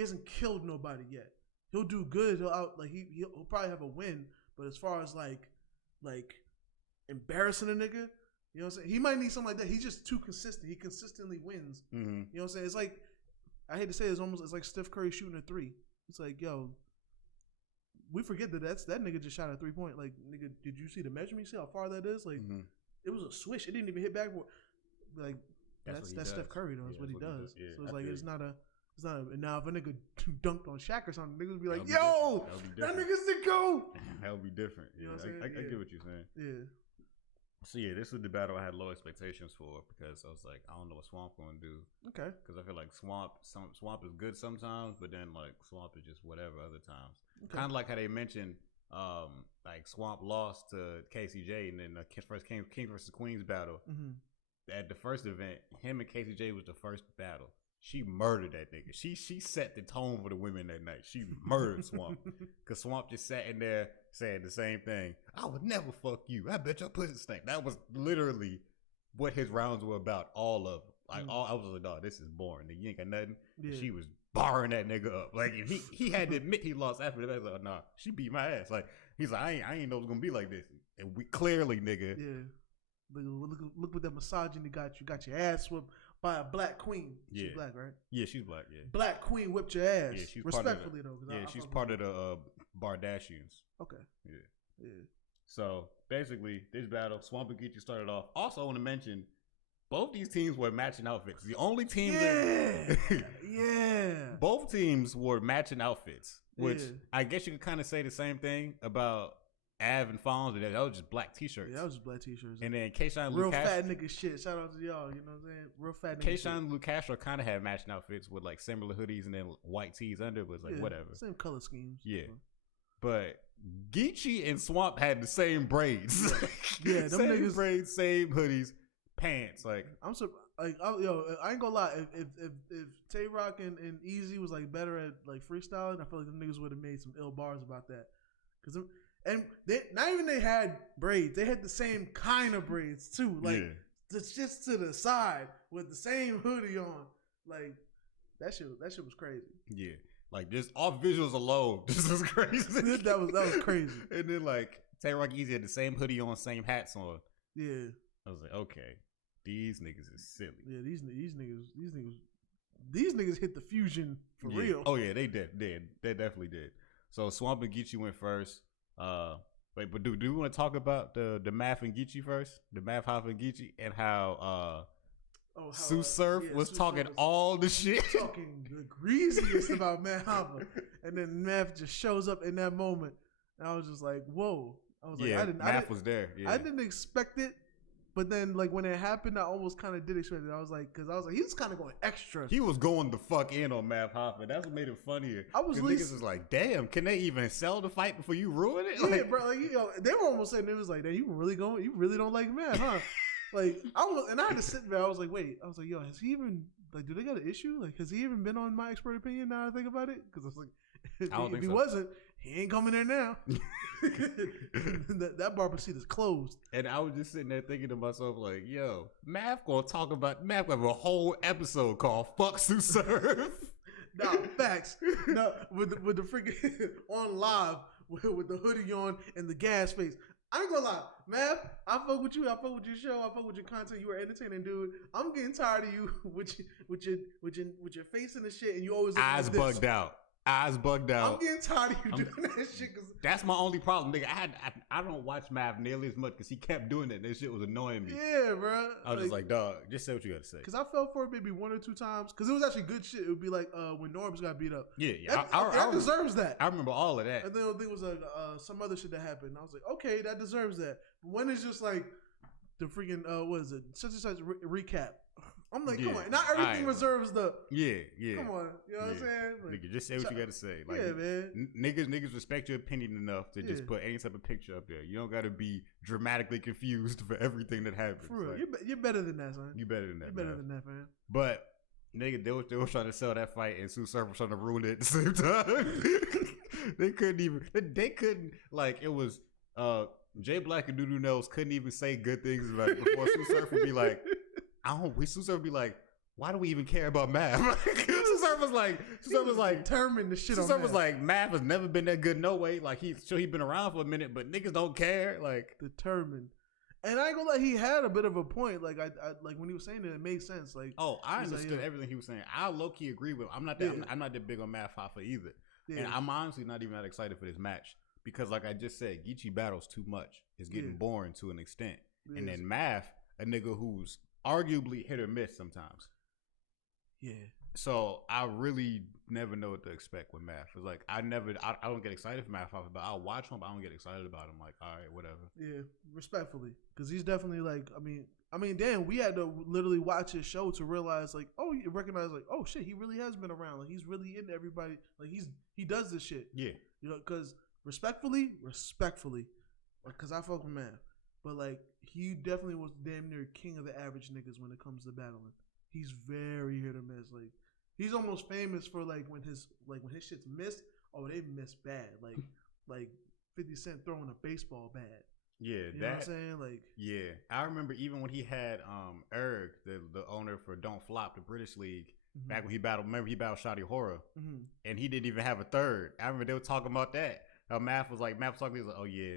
hasn't killed nobody yet. He'll do good. He'll probably have a win, but as far as like embarrassing a nigga, you know what I'm saying? He might need something like that. He's just too consistent. He consistently wins. You know what I'm saying? It's like, I hate to say it, it's like Steph Curry shooting a 3. It's like, yo, we forget that nigga just shot a 3-point. Like, nigga, did you see the measurement? You see how far that is? Like, it was a swish. It didn't even hit backboard. Like, that's Steph Curry though. That's what he does. Yeah, so it's like it's not a. Now if a nigga dunked on Shaq or something, niggas would be like, yo, that nigga's the GOAT. That would be different. Yeah, you know I get what you're saying. Yeah. So this was the battle I had low expectations for because I was like, I don't know what Swamp gonna do. Okay. Because I feel like Swamp is good sometimes, but then like Swamp is just whatever other times. Okay. Kind of like how they mentioned, like Swamp lost to KCJ and then the first King versus Queens battle. At the first event, him and KCJ was the first battle. She murdered that nigga. She set the tone for the women that night. She murdered Swamp. Because Swamp just sat in there saying the same thing. I would never fuck you. I bet your pussy stink. That was literally what his rounds were about. All of them. Like, I was like, dog, this is boring. Nigga, you ain't got nothing. Yeah. She was barring that nigga up. Like, if he had to admit he lost after that. I was like, nah, she beat my ass. Like, he's like, I ain't know it was going to be like this. And we clearly, nigga. Yeah. Look what that misogyny got you. Got your ass whipped by a black queen. She's black, right? Yeah, she's black. Yeah, black queen whipped your ass. Yeah, she's respectfully though. She's part of the Bardashians. Okay. Yeah. So basically, this battle, Swamp and Geechee started off. Also, I want to mention both these teams were matching outfits. The only team both teams were matching outfits, which I guess you could kind of say the same thing about Av and Fonz, but that was just black t-shirts. Yeah, that was just black t-shirts. And then K-Shine real fat nigga shit. Shout out to y'all, you know what I'm saying? Real fat nigga K-Shine and Luke Castro kind of had matching outfits with like similar hoodies and then white tees under, but it's like whatever. Same color schemes. Yeah. But Geechee and Swamp had the same braids. Yeah, them same niggas braids, same hoodies, pants. Like Like, I ain't gonna lie. If Tay Rock and Easy was like better at like freestyling, I feel like them niggas would have made some ill bars about that. And they not even they had braids, they had the same kind of braids too. Like just to the side with the same hoodie on. Like that shit was crazy. Yeah, like just off visuals alone, this was crazy. that was crazy. And then like Tay Rock Easy had the same hoodie on, same hats on. Yeah, I was like, okay. These niggas is silly. Yeah, these niggas hit the fusion for real. Oh yeah, they did. They definitely did. So Swamp and Geechee went first. But do we want to talk about the Math and Geechee first? The Math, Hop, and Geechee, and how Sue Surf was talking all the shit, talking the greasiest about Math Hopper, and then Math just shows up in that moment, and I was just like, whoa. I was like, Math was there. Yeah. I didn't expect it. But then, like, when it happened, I almost kind of did expect it. I was like, he was kind of going extra. He was going the fuck in on Math Hoffa. That's what made it funnier. Niggas was like, damn, can they even sell the fight before you ruin it? Yeah, bro. Like, they were almost saying, it was like, you really don't like Math, huh? Like, I had to sit there. I was like, wait. I was like, yo, has he even, like, do they got an issue? Like, has he even been on My Expert Opinion now I think about it? Because I was like, if he wasn't, he ain't coming there now. that barber seat is closed. And I was just sitting there thinking to myself, like, yo, Math gonna have a whole episode called Fuck Sue Surf. Nah, facts. No, with the freaking on live with the hoodie on and the gas face. I ain't gonna lie, Math, I fuck with you. I fuck with your show. I fuck with your content. You were entertaining, dude. I'm getting tired of you with your face and the shit, and you always eyes bugged out. I'm getting tired of you doing that shit. Cause that's my only problem, nigga. I don't watch Math nearly as much because he kept doing it. That shit was annoying me. Yeah, bro. I was just like, dog, just say what you got to say. Because I fell for it maybe one or two times. Because it was actually good shit. It would be like when Norbs got beat up. Yeah. That deserves that. I remember all of that. And then I think it was some other shit that happened. I was like, okay, that deserves that. But when it's just like the freaking what is it? Such and such recap. I'm like, come on. Not everything reserves the. Yeah. Come on. You know what I'm saying? Like, nigga, just say what you got to say. Like, yeah, man. Niggas respect your opinion enough to just put any type of picture up there. You don't got to be dramatically confused for everything that happens. For real. Like, you're better than that, son. You better than that. You're better than that, man. But, nigga, they were trying to sell that fight and Sue Surf was trying to ruin it at the same time. They couldn't, like, it was, Jay Black and Doodoo Nels couldn't even say good things about it before Sue Surf would be like, Sue Surf would be like, why do we even care about Math? Sue Surf was like, determined the shit Sue on Surf was like, Math has never been that good no way. Like, he's been around for a minute, but niggas don't care. Like, determined. And I ain't gonna lie, he had a bit of a point. Like, I like when he was saying it made sense. Like, I understood everything he was saying. I low key agree with him. I'm not that big on Math Hoffa either. Yeah. And I'm honestly not even that excited for this match because, like I just said, Geechee battles too much. It's getting boring to an extent. And then Math, a nigga who's arguably hit or miss sometimes. Yeah. So I really never know what to expect with Math. It's like I don't get excited for Math, but I'll watch him, but I don't get excited about him. Like, all right, whatever. Yeah, respectfully, because he's definitely like, I mean, damn, we had to literally watch his show to realize, like, oh, you recognize, like, oh shit, he really has been around. Like, he's really into everybody. Like, he does this shit. Yeah. You know, because respectfully, because I fuck with Math, but like, he definitely was damn near king of the average niggas when it comes to battling. He's very hit or miss. Like, he's almost famous for like when his shit's missed. Oh, they missed bad. Like 50 Cent throwing a baseball bat. Yeah, you know what I'm saying? Like, yeah, I remember even when he had Erg, the owner for Don't Flop, the British League, back when he battled. Remember he battled Shotty Horror, and he didn't even have a third. I remember they were talking about that. Math was talking. He was like, "Oh yeah,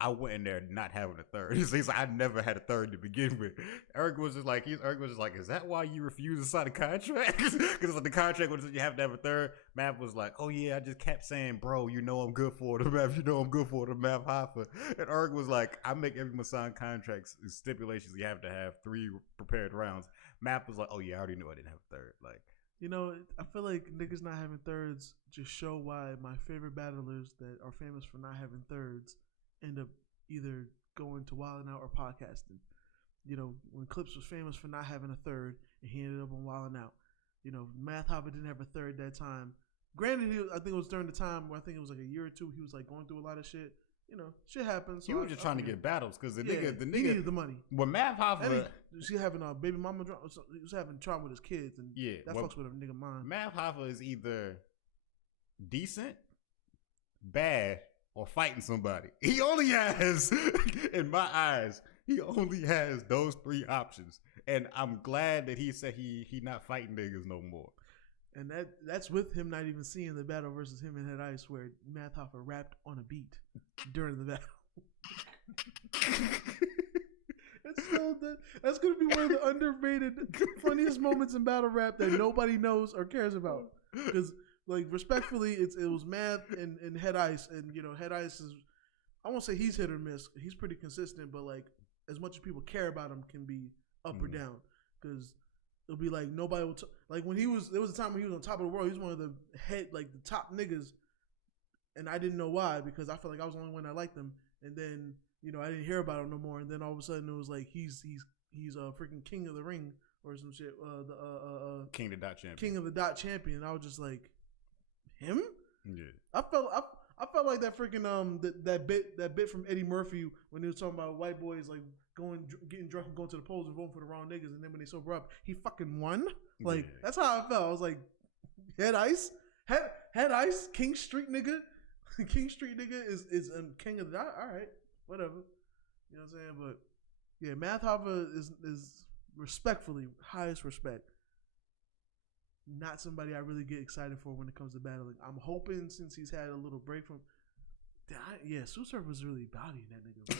I went in there not having a third." He's like, "I never had a third to begin with." Eric was just like, "Is that why you refused to sign a contract?" Because like the contract was you have to have a third. Math was like, "Oh yeah, I just kept saying, bro, you know I'm good for the Math. You know I'm good for the Math Hoffa." And Eric was like, "I make everyone sign contracts stipulations. You have to have 3 prepared rounds." Math was like, "Oh yeah, I already knew I didn't have a third." Like. You know, I feel like niggas not having thirds just show why my favorite battlers that are famous for not having thirds end up either going to Wildin' Out or podcasting. You know, when Clips was famous for not having a third and he ended up on Wildin' Out. You know, Math Hoffa didn't have a third that time. Granted, I think it was during the time where I think it was like a year or two he was like going through a lot of shit. shit happens. So he was just trying to get battles because the nigga he needed the money. When Math Hoffa, she having a baby mama, he was having trouble with his kids, and that fucks with a nigga mind. Math Hoffa is either decent, bad, or fighting somebody. He only has, in my eyes, those 3 options, and I'm glad that he said he not fighting niggas no more. And that's with him not even seeing the battle versus him and Head Ice, where Math Hoffa rapped on a beat during the battle. That's going to be one of the underrated, funniest moments in battle rap that nobody knows or cares about. Because, like, respectfully, it was Math and Head Ice, and Head Ice is, I won't say he's hit or miss. He's pretty consistent, but like as much as people care about him, can be up or down. Because it'll be like nobody will like when there was a time when he was on top of the world. He was one of the the top niggas, and I didn't know why, because I felt like I was the only one that liked him. And then I didn't hear about him no more. And then all of a sudden it was like he's a freaking king of the ring or some shit. King of the Dot champion. King of the Dot champion. I was just like, him? Yeah. I felt like that freaking that bit from Eddie Murphy when he was talking about white boys like getting drunk and going to the polls and voting for the wrong niggas, and then when they sober up, he fucking won. Like that's how I felt. I was like, Head Ice, King Street nigga, King Street nigga is king of the Dot. All right, whatever. You know what I'm saying? But yeah, Math Hoffa is respectfully highest respect. Not somebody I really get excited for when it comes to battling. I'm hoping since he's had a little break from, Sue Surf was really bodying that nigga, bro.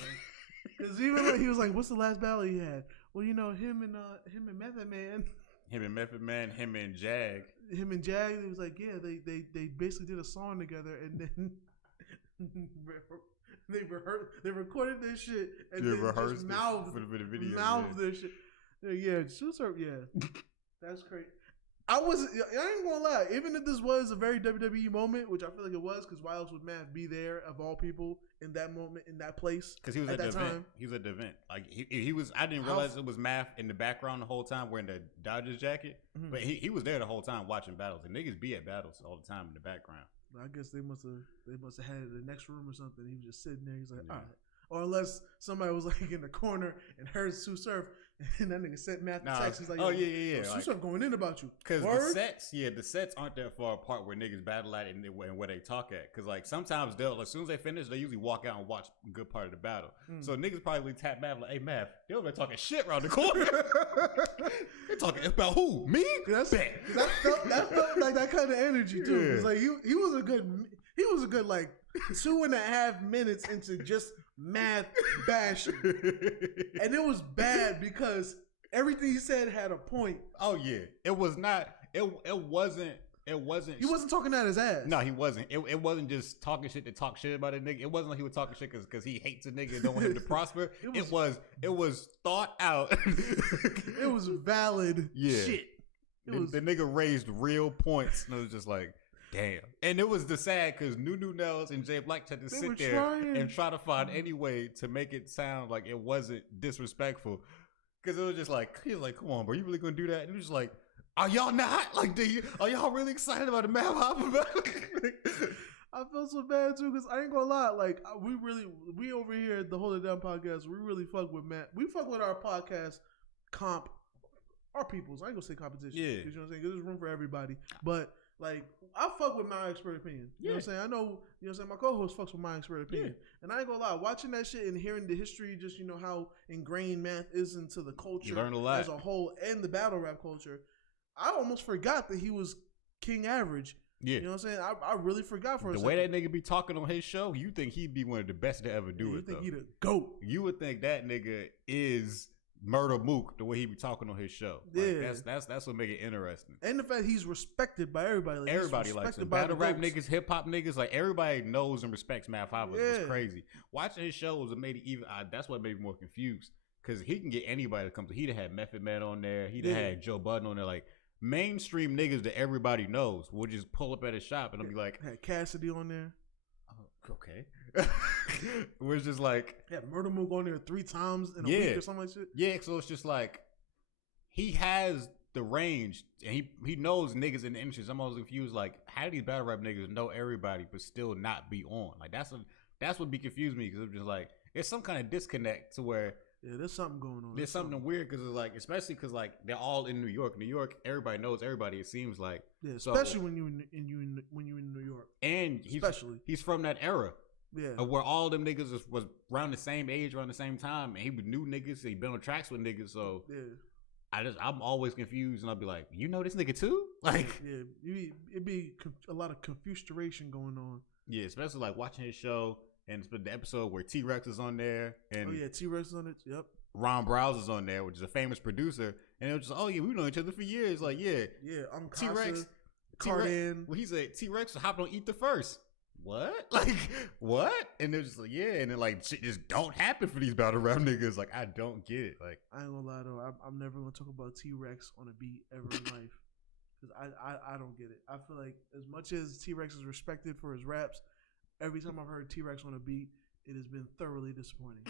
Because even like, he was like, "What's the last battle he had?" Well, him and Method Man. Him and Method Man. Him and Jag. It was like, yeah, they basically did a song together, and then they recorded this shit and then just mouthed this shit. Yeah, Sue Surf. Yeah, that's crazy. I ain't gonna lie. Even if this was a very WWE moment, which I feel like it was, because why else would Math be there of all people in that moment, in that place? Because he was at the event. He was at the event. Like he was. I didn't realize it was Math in the background the whole time wearing the Dodgers jacket, but he was there the whole time watching battles. And niggas be at battles all the time in the background. I guess they must have had it in the next room or something. He was just sitting there. He's like, all right. Or unless somebody was like in the corner and heard Sue Surf, and that nigga sent Math the text. He's like, Sue Surf going in about you. Because the sets aren't that far apart where niggas battle at and where they talk at. Because like sometimes as soon as they finish, they usually walk out and watch a good part of the battle. So niggas probably tap Math like, hey Math, they over there talking shit around the corner. They talking about who? Me? That felt like that kind of energy too. It's like he was a good like 2.5 minutes into just Math bashing, and it was bad because everything he said had a point. Oh yeah, it was not. It wasn't. He wasn't talking out his ass. No, he wasn't. It wasn't just talking shit to talk shit about a nigga. It wasn't like he was talking shit because he hates a nigga and don't want him to prosper. It was thought out. It was valid shit. The nigga raised real points, and it was just like, damn. And it was the sad because Nunu Nels and Jay Black had to sit there and try to find any way to make it sound like it wasn't disrespectful. Because it was just like, he was like, come on, bro, you really gonna do that? And he was just like, are y'all not? Like, are y'all really excited about the Math Hoffa battle? I feel so bad too because I ain't gonna lie. Like, we over here at the Hold It Down podcast, we really fuck with Matt. We fuck with our podcast comp, our peoples. I ain't gonna say competition. Yeah. You know what I'm saying? Because there's room for everybody. But, like, I fuck with my expert opinion. You know what I'm saying? I know, you know what I'm saying? My co-host fucks with my expert opinion. And I ain't gonna lie, watching that shit and hearing the history, just, how ingrained Math is into the culture. You learn a lot. As a whole and the battle rap culture. I almost forgot that he was King Average. Yeah. You know what I'm saying? I really forgot for a second. The way that nigga be talking on his show, you think he'd be one of the best to ever do it, You think he'd a GOAT. You would think that nigga is Murder Mook, the way he be talking on his show. Like, that's what make it interesting. And the fact he's respected by everybody. Like, everybody likes him. Battle rap niggas, hip hop niggas, like everybody knows and respects Math Hoffa. It's crazy. Watching his show was made it even. That's what made me more confused because he can get anybody to come to. He'd have had Method Man on there. He'd have had Joe Budden on there. Like mainstream niggas that everybody knows will just pull up at his shop and I'll be like, had Cassidy on there. Okay. We're just like, Murder Mook on there 3 times in a week or something like that. Yeah, so it's just like he has the range and he knows niggas in the industry. I'm always confused, like, how do these battle rap niggas know everybody but still not be on? Like that's that's what be confused me because it's just like it's some kind of disconnect to where there's something going on. There's something weird because it's like, especially because like they're all in New York. New York, everybody knows everybody. It seems like especially when you in New York, and he's from that era. Yeah, where all them niggas was around the same age, around the same time, and he was new niggas. He been on tracks with niggas, so I'm always confused, and I'll be like, you know this nigga too, like it'd be a lot of confusion going on. Yeah, especially like watching his show and it's been the episode where T-Rex is on there, and T-Rex is on it. Yep, Ron Browse is on there, which is a famous producer, and it was just we've known each other for years. Like T-Rex, Cardan. Well, he said T-Rex hopped on Eat the First. What? Like, what? And they're just like, and then like shit just don't happen for these battle rap niggas. Like, I don't get it. Like, I ain't gonna lie though, I'm never gonna talk about T-Rex on a beat ever in life because I don't get it. I feel like as much as T-Rex is respected for his raps, every time I've heard T-Rex on a beat, it has been thoroughly disappointing.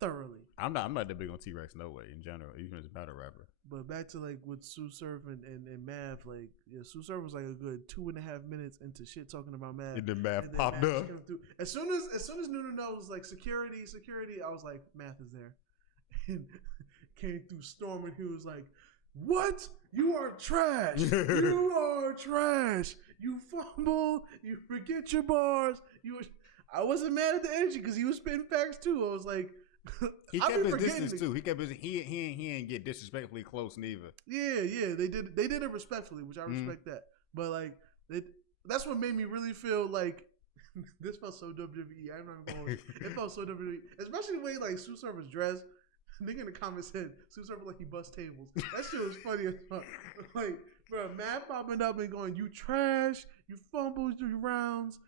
Thoroughly. I'm not that big on T-Rex no way in general, even as a battle rapper. But back to like with Sue Surf and Mav, like Sue Surf was like a good 2.5 minutes into shit talking about Mav. And then Mav popped up. As soon as Nunu was like security, I was like, Math is there. And came through storming. He was like, what? You are trash. You are trash. You fumble. You forget your bars. I wasn't mad at the energy because he was spitting facts too. I was like, he kept his distance too. He kept his he ain't get disrespectfully close neither. Yeah. They did it respectfully, which I respect that. But like that's what made me really feel like this felt so WWE. I'm not going. It felt so WWE, especially the way like Sue Surf was dressed. Nigga in the comments said Sue Surf like he bust tables. That shit was funny as fuck. Like, bro, Matt popping up and going, "You trash. You fumbled your rounds.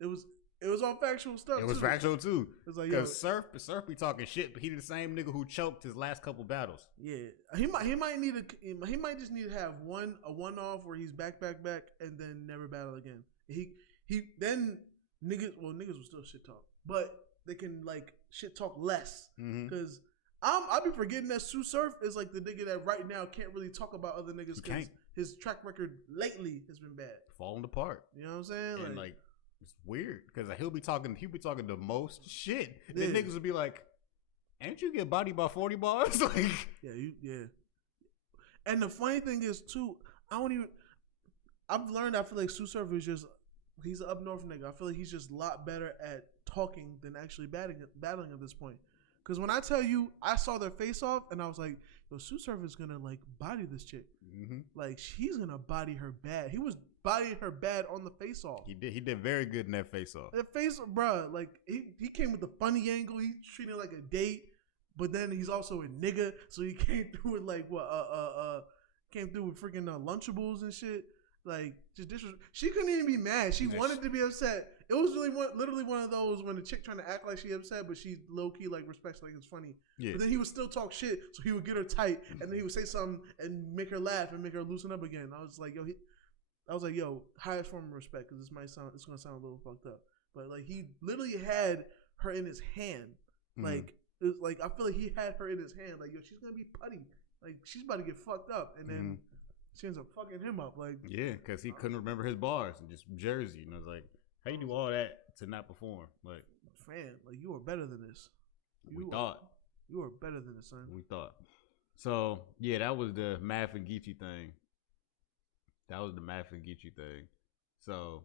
It was all factual stuff. It was factual too. It's like because Surf be talking shit, but he the same nigga who choked his last couple battles. Yeah, he might just need to have a one off where he's back, and then never battle again. He then niggas will still shit talk, but they can like shit talk less because I be forgetting that Sue Surf is like the nigga that right now can't really talk about other niggas because his track record lately has been bad, falling apart. You know what I'm saying? And like it's weird because he'll be talking the most shit. Yeah. Then niggas will be like, "Ain't you get bodied by 40 bars?" Like, yeah. And the funny thing is too, I've learned. I feel like Sue Surf is he's an up north nigga. I feel like he's just a lot better at talking than actually battling at this point. Because when I tell you, I saw their face off and I was like, yo, Sue Surf is gonna like body this chick. Like she's gonna body her bad. He was bodying her bad on the face off. He did very good in that face off. That face, bro, like he came with the funny angle. He treated it like a date, but then he's also a nigga, so he came through with like came through with freaking Lunchables and shit. Like just she couldn't even be mad. She wanted to be upset. It was literally one of those when the chick trying to act like she upset, but she low key like respects like it's funny. Yeah. But then he would still talk shit, so he would get her tight, and then he would say something and make her laugh and make her loosen up again. I was like, yo, highest form of respect because it's gonna sound a little fucked up, but like he literally had her in his hand. Like it was like I feel like he had her in his hand. Like yo, she's gonna be putty. Like she's about to get fucked up, and then. She ends up fucking him up, like because he couldn't remember his bars and just Jersey, and I was like, how you do all that to not perform? Like, fan, like you are better than this. We thought you are better than this, son. We thought. So yeah, that was the Math and Geechee thing. So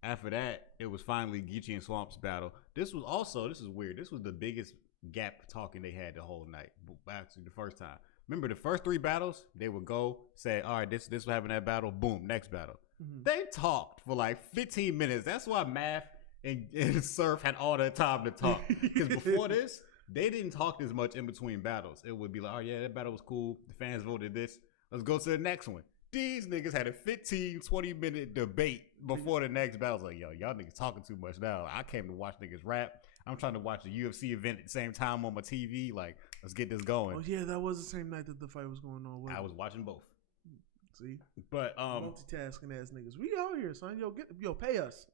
after that, it was finally Geechee and Swamp's battle. This is weird. This was the biggest gap talking they had the whole night. Actually, the first time. Remember the first 3 battles, they would go say, all right, this what happened in that battle. Boom, next battle. They talked for like 15 minutes. That's why Math and Surf had all that time to talk. Because before this, they didn't talk as much in between battles. It would be like, oh yeah, that battle was cool. The fans voted this. Let's go to the next one. These niggas had a 15, 20-minute debate before the next battle. I was like, yo, y'all niggas talking too much now. I came to watch niggas rap. I'm trying to watch the UFC event at the same time on my TV. Like, let's get this going. Oh yeah, that was the same night that the fight was going on. I was watching both. See, but multitasking ass niggas. We out here, son. Pay us.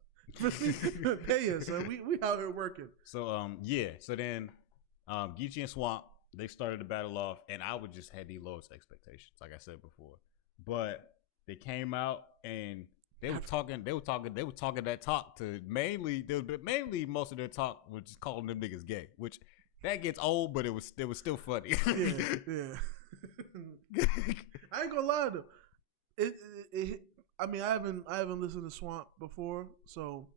Pay us, son. We out here working. So So then, Geechee and Swamp, they started the battle off, and I would just had the lowest expectations, like I said before. But they came out and They were talking that talk to mainly most of their talk was just calling them niggas gay, which that gets old, but it was still funny. Yeah. I ain't gonna lie though. I mean, I haven't listened to Swamp before, so,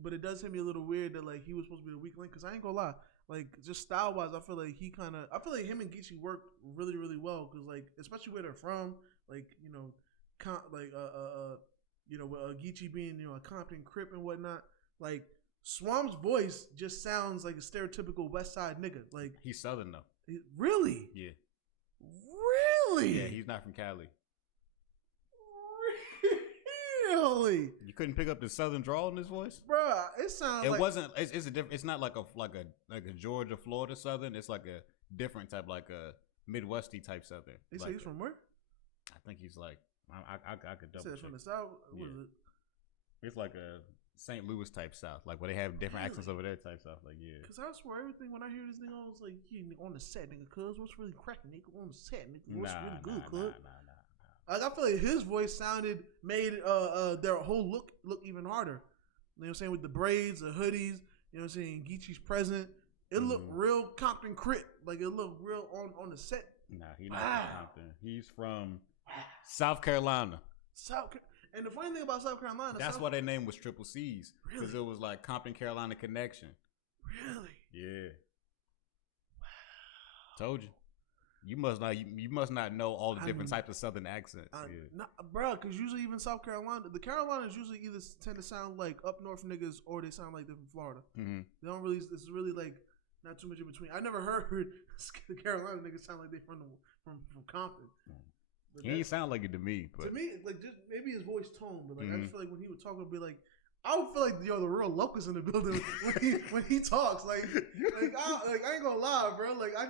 but it does hit me a little weird that like he was supposed to be the weak link. Cause I ain't gonna lie, like just style wise, I feel like him and Geechee work really really well. Cause like especially where they're from, like Geechee being a Compton Crip and whatnot, like Swamp's voice just sounds like a stereotypical West Side nigga. Like he's Southern though. Really? Yeah. Really? Yeah, he's not from Cali. Really? You couldn't pick up the Southern drawl in his voice, bro. It sounds. It's a different. It's not like a Georgia, Florida Southern. It's like a different type, like a Midwesty type Southern. They say he's from where? I think he's like. I could double check. From the South. What is it? It's like a St. Louis type South, like where they have different accents over there type South. Like yeah. Cause I swear everything when I hear this nigga, I was like, yeah, on the set, nigga. Cuz what's really cracking, nigga? On the set, nigga. What's really good, cuz? Like I feel like his voice made their whole look even harder. You know what I'm saying? With the braids, the hoodies, you know what I'm saying? Geechee's present. It looked real Compton Crit. Like it looked real on the set. Nah, he's not from Compton. He's from South Carolina. And the funny thing about South Carolina, that's why their name was Triple C's. Because Really? it was like Compton Carolina connection. Really? Yeah. Told you. You must not know all the different types of Southern accents. Bro, because usually even South Carolina, the Carolinas usually either tend to sound like up north niggas or they sound like they're from Florida. Mm-hmm. They don't really. It's really like not too much in between. I never heard the Carolina niggas sound like they from Compton. He ain't sound like it to me. But. To me, like just maybe his voice tone, but like I just feel like when he would talk, it'd be like. I would feel like the real locust in the building when he talks. Like I ain't gonna lie, bro. Like I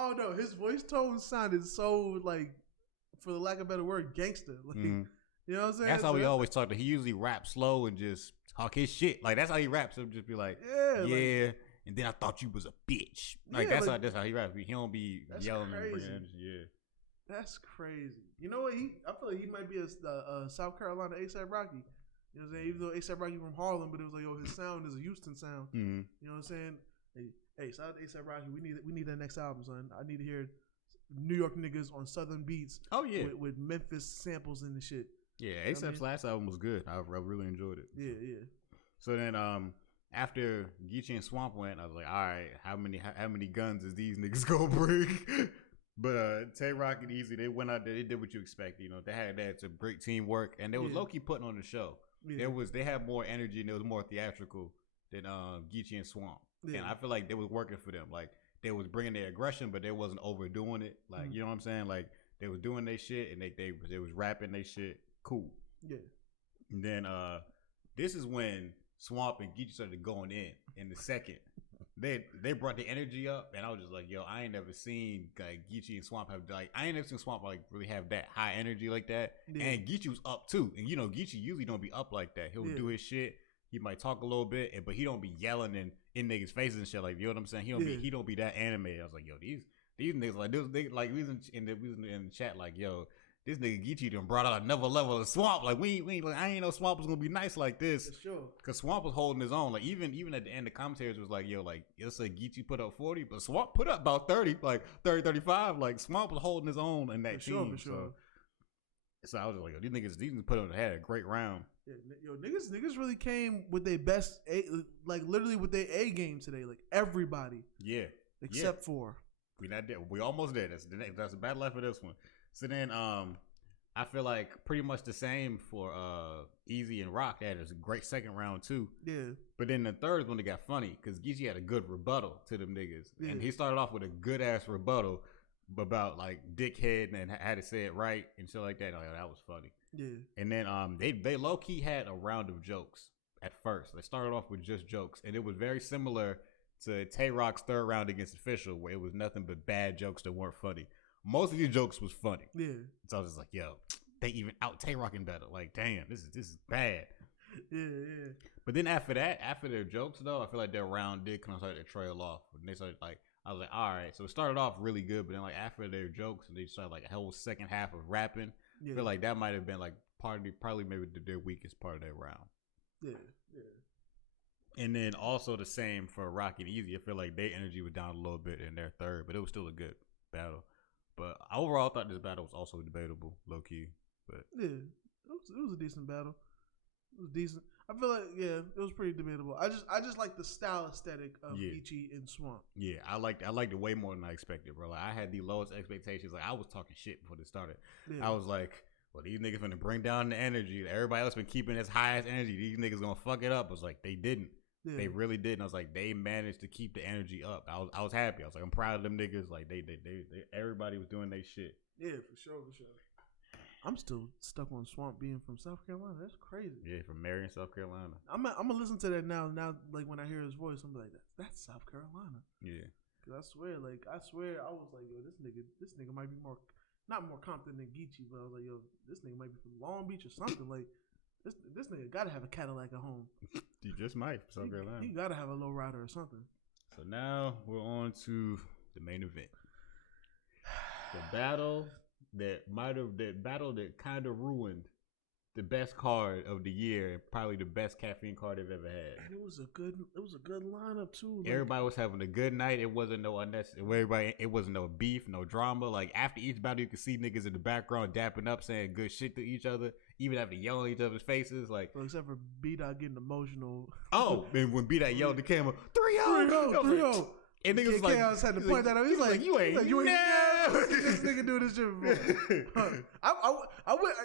don't know. His voice tone sounded so like, for the lack of a better word, gangster. Like, you know what I'm saying? That's how he always talked. He usually raps slow and just talk his shit. Like that's how he raps. He'll just be like, yeah. And then I thought you was a bitch. Like that's how he raps. He don't be yelling and bringing energy. Yeah. That's crazy. You know what? I feel like he might be a South Carolina A$AP Rocky. You know what I'm saying? Even though A$AP Rocky from Harlem, but it was like, his sound is a Houston sound. Mm-hmm. You know what I'm saying? Hey, shout out to A$AP Rocky. We need that next album, son. I need to hear New York niggas on Southern beats. Oh yeah, with Memphis samples and the shit. Yeah, A$AP's last album was good. I really enjoyed it. Yeah. So then, after Geechee and Swamp went, I was like, all right, how many guns is these niggas gonna bring? But Tay Rock and Easy, they went out there. They did what you expect. You know, they had some great teamwork, and they was low key putting on the show. Yeah. They had more energy and it was more theatrical than Geechee and Swamp. Yeah. And I feel like they was working for them. Like they was bringing their aggression, but they wasn't overdoing it. Like you know what I'm saying? Like they was doing their shit and they was rapping their shit. Cool. Yeah. And then this is when Swamp and Geechee started going in the second. They brought the energy up, and I was just like, yo, I ain't never seen like Geechee and Swamp have I ain't never seen Swamp like really have that high energy like that. Yeah. And Geechee was up too, and you know Geechee usually don't be up like that. He'll do his shit. He might talk a little bit, but he don't be yelling in niggas' faces and shit. Like you know what I'm saying? He don't be that animated. I was like, yo, these niggas like this. They like we was in the chat like, yo, this nigga Geechee done brought out another level of Swamp. Like we ain't like I ain't know Swamp was gonna be nice like this. For sure. Cause Swamp was holding his own. Like even at the end, the commentators was like, yo, like it'll say Geechee put up 40, but Swamp put up about 30, like 30, 35. Like Swamp was holding his own in that team. For sure. So I was like, yo, these niggas had a great round. Yeah, yo, niggas really came with their best, like literally with their A game today. Like everybody. Yeah. Except for. We not there. We almost there. That's a bad life for this one. So then, I feel like pretty much the same for Easy and Rock. They had a great second round too. Yeah. But then the third is when it got funny because Geechee had a good rebuttal to them niggas, and he started off with a good ass rebuttal about like dickhead and how to say it right and shit like that. Like, that was funny. Yeah. And then they low key had a round of jokes at first. They started off with just jokes, and it was very similar to Tay Rock's third round against Official, where it was nothing but bad jokes that weren't funny. Most of these jokes was funny. Yeah. So I was just like, yo, they even out Tay Rocking better. Like, damn, this is bad. Yeah. But then after that, after their jokes though, I feel like their round did kind of start to trail off. And they started like I was like, all right. So it started off really good, but then like after their jokes and they started like a whole second half of rapping, I feel like that might have been like probably maybe their weakest part of that round. Yeah. And then also the same for Rocky and Easy. I feel like their energy was down a little bit in their third, but it was still a good battle. But overall, I thought this battle was also debatable, low key. But yeah, it was a decent battle. It was decent. I feel like it was pretty debatable. I just like the style aesthetic of Ichi and Swamp. Yeah, I liked it way more than I expected, bro. Like I had the lowest expectations. Like I was talking shit before this started. Yeah. I was like, well, these niggas finna bring down the energy. Everybody else been keeping as high as energy. These niggas gonna fuck it up. I was like, they didn't. Yeah. They really didn't. I was like, they managed to keep the energy up. I was happy. I was like, I'm proud of them niggas. Like they everybody was doing their shit. Yeah, for sure. I'm still stuck on Swamp being from South Carolina. That's crazy. Yeah, from Marion, South Carolina. I'm gonna listen to that now. Now, like when I hear his voice, I'm like, that's South Carolina. Yeah. Cause I swear, I was like, yo, this nigga might be not more Compton than Geechee, but I was like, yo, this nigga might be from Long Beach or something. Like, this nigga gotta have a Cadillac at home. He just might, South Carolina. He gotta have a low rider or something. So now we're on to the main event. The battle that kind of ruined the best card of the year and probably the best caffeine card they've ever had. And it was a good lineup too. Like, everybody was having a good night. It wasn't no unnecessary. It wasn't no beef, no drama. Like after each battle, you could see niggas in the background dapping up, saying good shit to each other, even after yelling each other's faces. Like, well, except for B-Dot getting emotional. Oh, and when B-Dot yelled at the camera, 3-0, 3-0. And niggas was like, Chaos had to point that out. He's like, you ain't never seen this nigga do this shit before.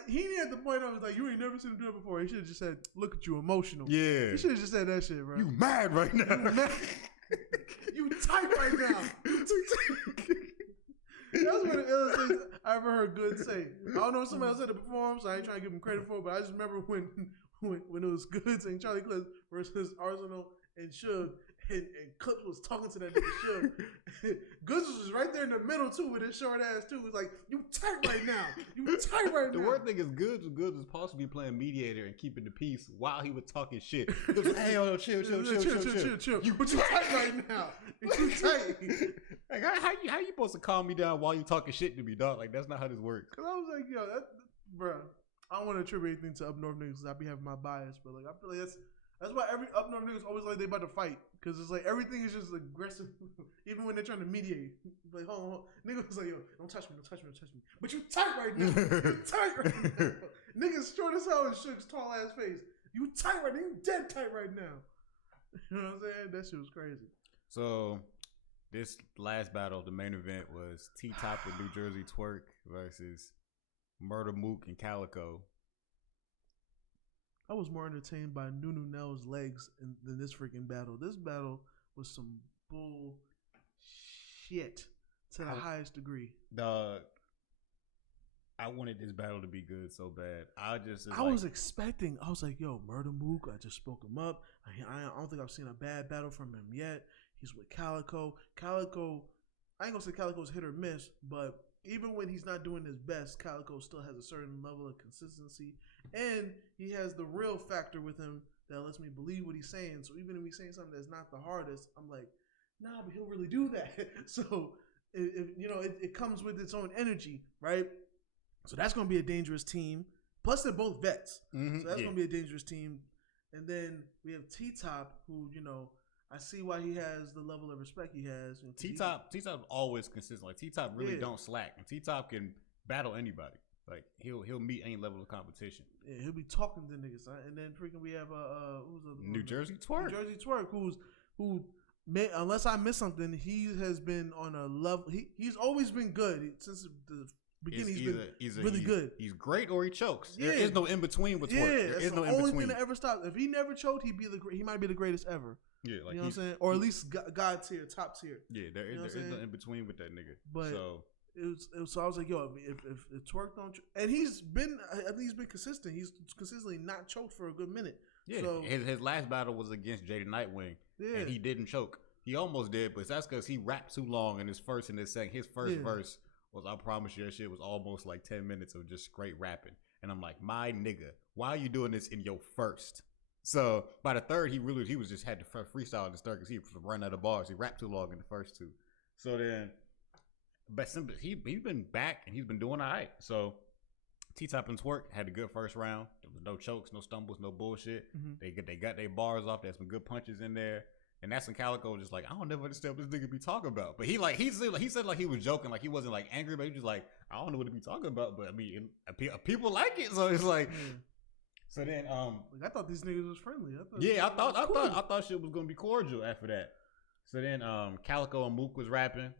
He didn't have to point out. He's like, you ain't never seen him do it before. He should have just said, look at you, emotional. Yeah. He should have just said that shit, bro. You mad right now. You tight right now. That's one of the illest things I ever heard Good say. I don't know if somebody else said it before, so I ain't trying to give him credit for it, but I just remember when it was Good saying Charlie Clips versus Arsenal and Suge. And Clips was talking to that nigga Suge. Goods was right there in the middle too with his short ass too. He was like, you tight right now. You tight right now. The word thing is Goods was possibly playing mediator and keeping the peace while he was talking shit. It was like, hey, yo, chill. But you tight right now. You tight. Like, how you supposed to calm me down while you talking shit to me, dog? Like, that's not how this works. Cause I was like, yo, bro, I don't want to attribute anything to up north niggas because I be having my bias, but like I feel like that's why every up north niggas always like they about to fight. Cause it's like everything is just aggressive, even when they're trying to mediate. Like, hold on. Nigga was like, yo, don't touch me. But you tight right now. You tight right now. Niggas short as hell and Suge's tall ass face. You tight right now. You dead tight right now. You know what I'm saying? That shit was crazy. So this last battle, the main event was T-Top and New Jersey Twerk versus Murder Mook and Calico. I was more entertained by Nunu Nell's legs than this freaking battle. This battle was some bullshit to the highest degree. Dog, I wanted this battle to be good so bad. I was expecting. I was like, yo, Murder Mook. I just spoke him up. I don't think I've seen a bad battle from him yet. He's with Calico. Calico, I ain't gonna say Calico's hit or miss, but even when he's not doing his best, Calico still has a certain level of consistency. And he has the real factor with him that lets me believe what he's saying. So even if he's saying something that's not the hardest, I'm like, nah, but he'll really do that. So, it comes with its own energy, right? So that's going to be a dangerous team. Plus, they're both vets. Mm-hmm, so that's going to be a dangerous team. And then we have T-Top, who, I see why he has the level of respect he has. T-Top always consistent. Like T-Top really don't slack. And T-Top can battle anybody. Like he'll meet any level of competition. Yeah, he'll be talking to niggas. And then freaking we have who's the New Jersey Twerk. New Jersey Twerk, who unless I miss something, he has been on a level. He's always been good since the beginning. He's really good. He's great or he chokes. Yeah. There is no in between with Twerk. There is no in between. Only thing that ever stopped. If he never choked, he might be the greatest ever. Yeah, like you know what I'm saying, or at least God tier, top tier. Yeah, there is no in between with that nigga. But so I was like, yo, if Twerk don't, and I think he's been consistent. He's consistently not choked for a good minute. Yeah, so, his last battle was against Jada Nightwing, and he didn't choke. He almost did, but that's because he rapped too long in his first and his second. His first verse was, I promise you, that shit was almost like 10 minutes of just straight rapping. And I'm like, my nigga, why are you doing this in your first? So by the third, he was just had to freestyle in the third because he was running out of bars. He rapped too long in the first two. So then, but he's been back and he's been doing all right. So T-Top and Twerk had a good first round. There was no chokes, no stumbles, no bullshit. Mm-hmm. They got their bars off. There's some good punches in there. And that's when Calico was just like, I don't never understand what this nigga be talking about. But he said like he was joking, like he wasn't like angry, but he was just like, I don't know what he be talking about. But I mean, people like it, so it's like. So then, I thought these niggas was friendly. I thought shit was gonna be cordial after that. So then, Calico and Mook was rapping.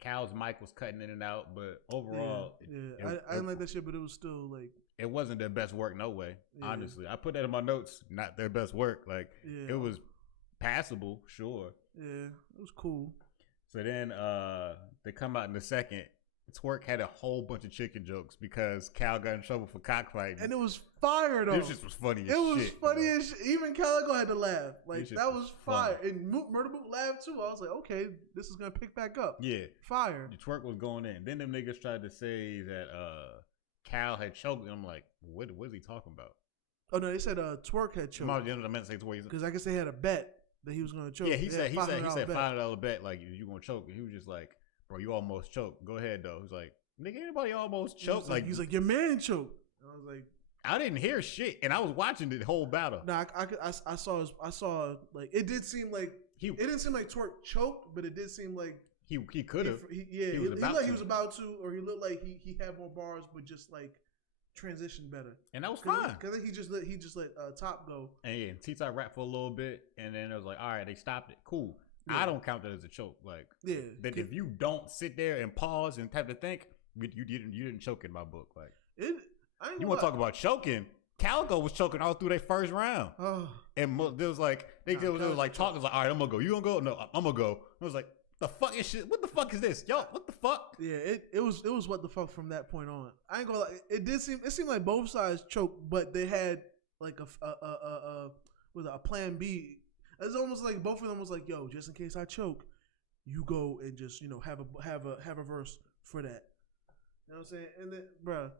Cal's mic was cutting in and out, but overall, I didn't like that shit, but it was still like it wasn't their best work, no way. Yeah. Honestly, I put that in my notes. Not their best work. Like it was passable, sure. Yeah, it was cool. So then, they come out in the second. Twerk had a whole bunch of chicken jokes because Cal got in trouble for cockfighting. And it was fire, though. This shit was funny as shit. It was funny as shit. Even Calico had to laugh. Like, that was fire. Funny. And Murder Mook laughed, too. I was like, okay, this is going to pick back up. Yeah. Fire. The Twerk was going in. Then them niggas tried to say that Cal had choked. And I'm like, what is he talking about? Oh, no, they said Twerk had choked. I meant to say Twerk. Because I guess they had a bet that he was going to choke. Yeah, he said $500 bet, like, you going to choke. And he was just like, bro, you almost choked. Go ahead, though. He's like, nigga, anybody almost choked? He's like, your man choked. And I was like, I didn't hear shit, and I was watching the whole battle. Nah, I saw like it did seem like it didn't seem like Twerk choked, but it did seem like he could have. He looked like he was about to, or he looked like he had more bars, but just like transitioned better. And that was fine because he just let Top go. And yeah, T-Top rapped for a little bit, and then it was like, all right, they stopped it. Cool. Yeah. I don't count that as a choke. Like, that if you don't sit there and pause and have to think. You didn't choke in my book. Like you want to talk about choking? Calico was choking all through their first round, and there was like they was like talking like, all right, I'm gonna go. You gonna go? No, I'm gonna go. I was like, the fuck is shit? What the fuck is this? Yo, what the fuck? Yeah, it was what the fuck from that point on. I ain't gonna lie. It seemed like both sides choked, but they had like a plan B. It's almost like both of them was like, yo, just in case I choke, you go and just have a verse for that. You know what I'm saying? And then, bruh,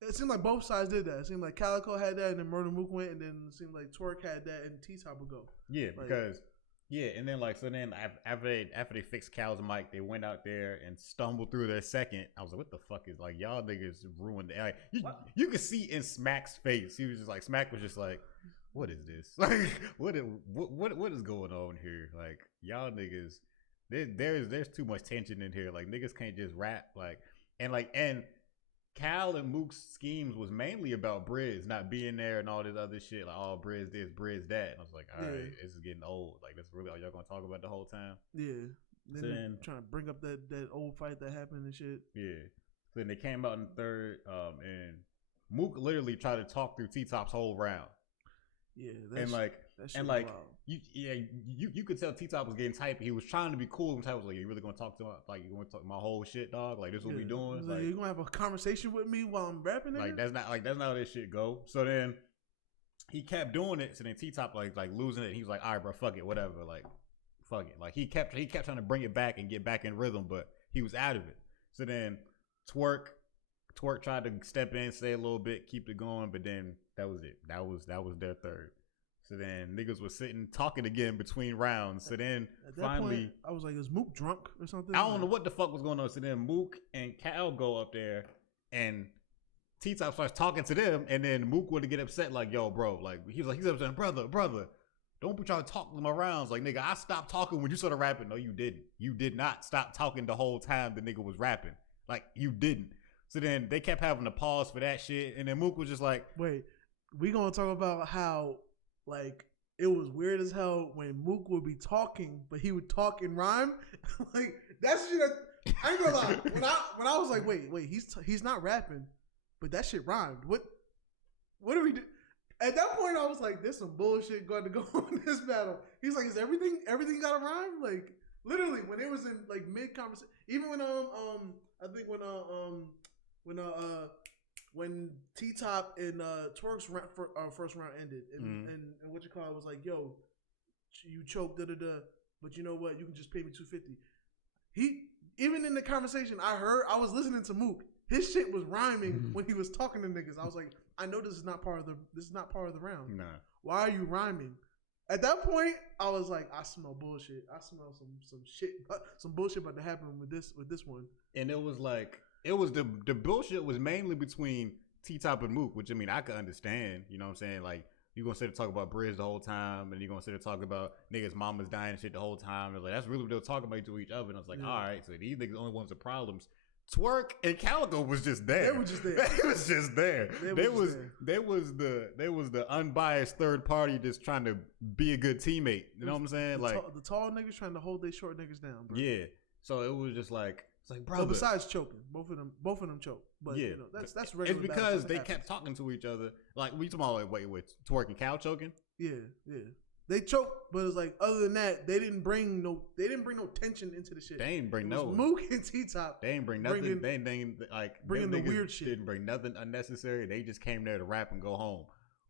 it seemed like both sides did that. It seemed like Calico had that, and then Murder Mook went, and then it seemed like Twerk had that, and T-Top would go. Yeah, because and then after they fixed Cal's mic, they went out there and stumbled through their second. I was like, what the fuck is like y'all niggas ruined it? Like, you could see in Smack's face, he was just like, Smack was just like, what is this? Like, what is going on here? Like, y'all niggas, there's too much tension in here. Like, niggas can't just rap like. And Cal and Mook's schemes was mainly about Briz not being there and all this other shit. Like, oh, Briz this, Briz that. And I was like, all right, this is getting old. Like, that's really all y'all gonna talk about the whole time? Yeah. Then trying to bring up that old fight that happened and shit. Yeah. So then they came out in the third, and Mook literally tried to talk through T-Top's whole round. Yeah. You could tell T-Top was getting type. He was trying to be cool. T-Top was like, you really gonna talk to my, like, you gonna talk my whole shit, dog? Like, this is what we doing? Like, you gonna have a conversation with me while I'm rapping? Like, that's not how this shit go. So then he kept doing it. So then T-Top like losing it. He was like, all right, bro, fuck it, whatever. Like, fuck it. Like, he kept trying to bring it back and get back in rhythm, but he was out of it. So then Twerk tried to step in, say a little bit, keep it going, but then that was it. That was their third. So then niggas was sitting talking again between rounds. So then finally, point, I was like, is Mook drunk or something? I don't know what the fuck was going on. So then Mook and Cal go up there, and T-Top starts talking to them, and then Mook would get upset like, yo, bro, like he's upset, brother, don't be trying to talk in my rounds. Like, nigga, I stopped talking when you started rapping. No, you didn't. You did not stop talking the whole time the nigga was rapping. Like, you didn't. So then they kept having to pause for that shit, and then Mook was just like, wait, we gonna talk about how, like, it was weird as hell when Mook would be talking, but he would talk in rhyme. Like, that shit, I ain't gonna lie. When I was like, wait, he's not rapping, but that shit rhymed. What do we do? At that point, I was like, there's some bullshit going to go on in this battle. He's like, is everything got a rhyme? Like, literally, when it was in, like, mid-conversation, even when, I think when T-Top and Twerk's first round ended, and what you call it was like, yo, you choked, but you know what? You can just pay me $250. He, even in the conversation, I was listening to Mook. His shit was rhyming when he was talking to niggas. I was like, I know this is not part of the round. Nah. Why are you rhyming? At that point, I was like, I smell bullshit. I smell some shit, some bullshit about to happen with this one. And it was like the bullshit was mainly between T-Top and Mook, which I mean I could understand. You know what I'm saying? Like you gonna sit and talk about Bridge the whole time, and you're gonna sit and talk about niggas' mamas dying and shit the whole time. And like that's really what they were talking about to each other. And I was like, all right, so these niggas the only ones with problems. Twerk and Calico was just there. They were just there. They was just there. They was the unbiased third party just trying to be a good teammate. You know what I'm saying? The tall niggas trying to hold their short niggas down, bro. Yeah. So it was just like it's like bro. But besides choking, both of them choke. But yeah, you know, that's regular. It's because they kept talking to each other. Like we talking about like wait, Twerk and Cal choking? Yeah. They choked, but it's like other than that, they didn't bring no tension into the shit. They didn't bring no Mook and T-Top. They didn't bring nothing. They didn't like bringing the weird shit. Didn't bring nothing unnecessary. They just came there to rap and go home.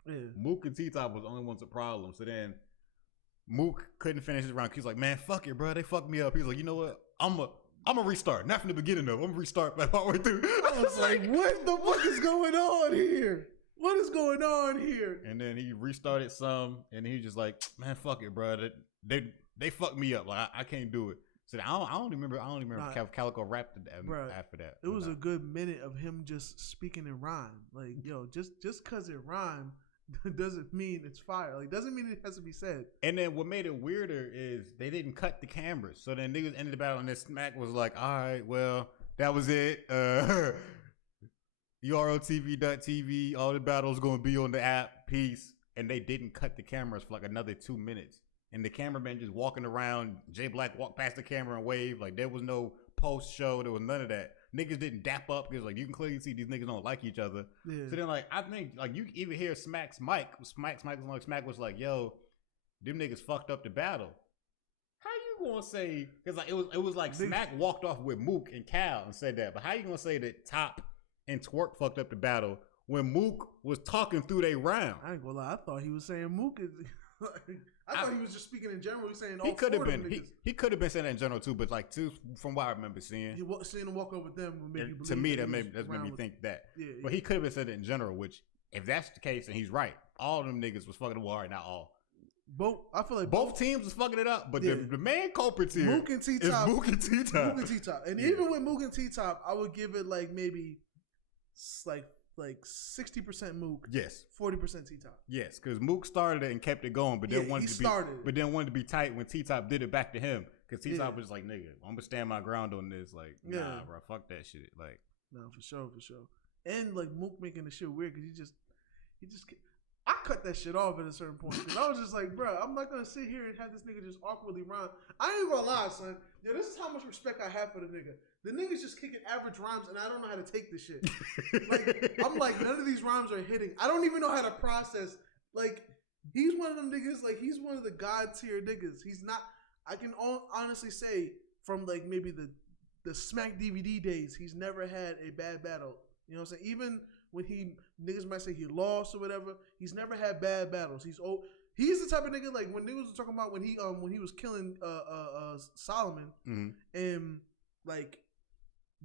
Yeah. Mook and T-Top was the only ones with problems. So then Mook couldn't finish his round. He's like, man, fuck it, bro. They fucked me up. He's like, you know what? I'm a restart. Not from the beginning though. I'm gonna restart back all the way through. I was like, what the fuck is going on here? What is going on here? And then he restarted some, and he just like, man, fuck it, bro. They fucked me up. Like I can't do it. So I don't remember if Calico rapped after that. It was a good minute of him just speaking in rhyme. Like, yo, just cause it rhymed doesn't mean it's fire. Like, doesn't mean it has to be said. And then what made it weirder is they didn't cut the cameras. So then niggas ended the battle, and then Smack was like, all right, well, that was it. URLTV.tv, all the battles gonna be on the app. Peace. And they didn't cut the cameras for like another 2 minutes. And the cameraman just walking around. Jay Black walked past the camera and waved. Like there was no post show. There was none of that. Niggas didn't dap up because like you can clearly see these niggas don't like each other. Yeah. So then like I think like you even hear Smack's mic. Smack was like, yo, them niggas fucked up the battle. How you gonna say? Because like it was like Smack walked off with Mook and Cal and said that. But how you gonna say that Top and Twerk fucked up the battle when Mook was talking through their round? I ain't gonna lie, I thought he was saying Mook is. I thought he was just speaking in general. He was saying all he could have been. He could have been saying that in general too, but like from what I remember seeing, seeing him walk over them would make you believe. To me, that made me think that. Yeah, but he could have been saying it in general. Which, if that's the case, and he's right, all of them niggas was fucking. Well, all right, not all. I feel like both teams was fucking it up, but the main culprits here Mook and T-Top. Mook and T-Top. And even with Mook and T-Top, I would give it like maybe like 60% Mook, yes, 40% T-Top. Yes, because Mook started it and kept it going, but then wanted to be tight when T-Top did it back to him. Because T-Top was like, nigga, I'm gonna stand my ground on this. Like, nah, bro, fuck that shit. Like, no, for sure. And like Mook making the shit weird because he just. I cut that shit off at a certain point because I was just like, bro, I'm not gonna sit here and have this nigga just awkwardly rhyme. I ain't gonna lie, son. Yo, this is how much respect I have for the nigga. The nigga's just kicking average rhymes, and I don't know how to take this shit. Like, I'm like, none of these rhymes are hitting. I don't even know how to process. Like, he's one of them niggas. Like, he's one of the god tier niggas. He's not. I can honestly say from like maybe the Smack DVD days, he's never had a bad battle. You know what I'm saying? Even when niggas might say he lost or whatever, he's never had bad battles. He's the type of nigga like when niggas were talking about when he was killing Solomon, and like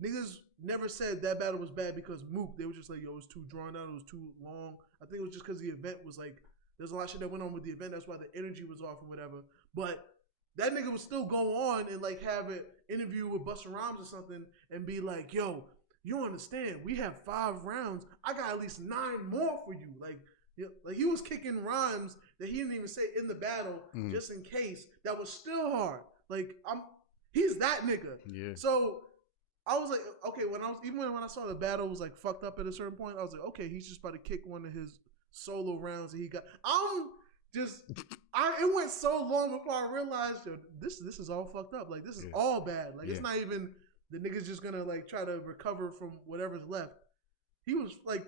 niggas never said that battle was bad because Mook. They were just like, yo, it was too drawn out, it was too long. I think it was just because the event was like there's a lot of shit that went on with the event. That's why the energy was off and whatever. But that nigga would still go on and like have an interview with Busta Rhymes or something and be like, yo, you don't understand. We have 5 rounds. I got at least 9 more for you. Like he was kicking rhymes that he didn't even say in the battle just in case. That was still hard. Like he's that nigga. Yeah. So I was like, okay, when I saw the battle was like fucked up at a certain point, I was like, okay, he's just about to kick one of his solo rounds that he got. It went so long before I realized, yo, this is all fucked up. Like this is all bad. Like it's not even. The nigga's just gonna like try to recover from whatever's left. He was like,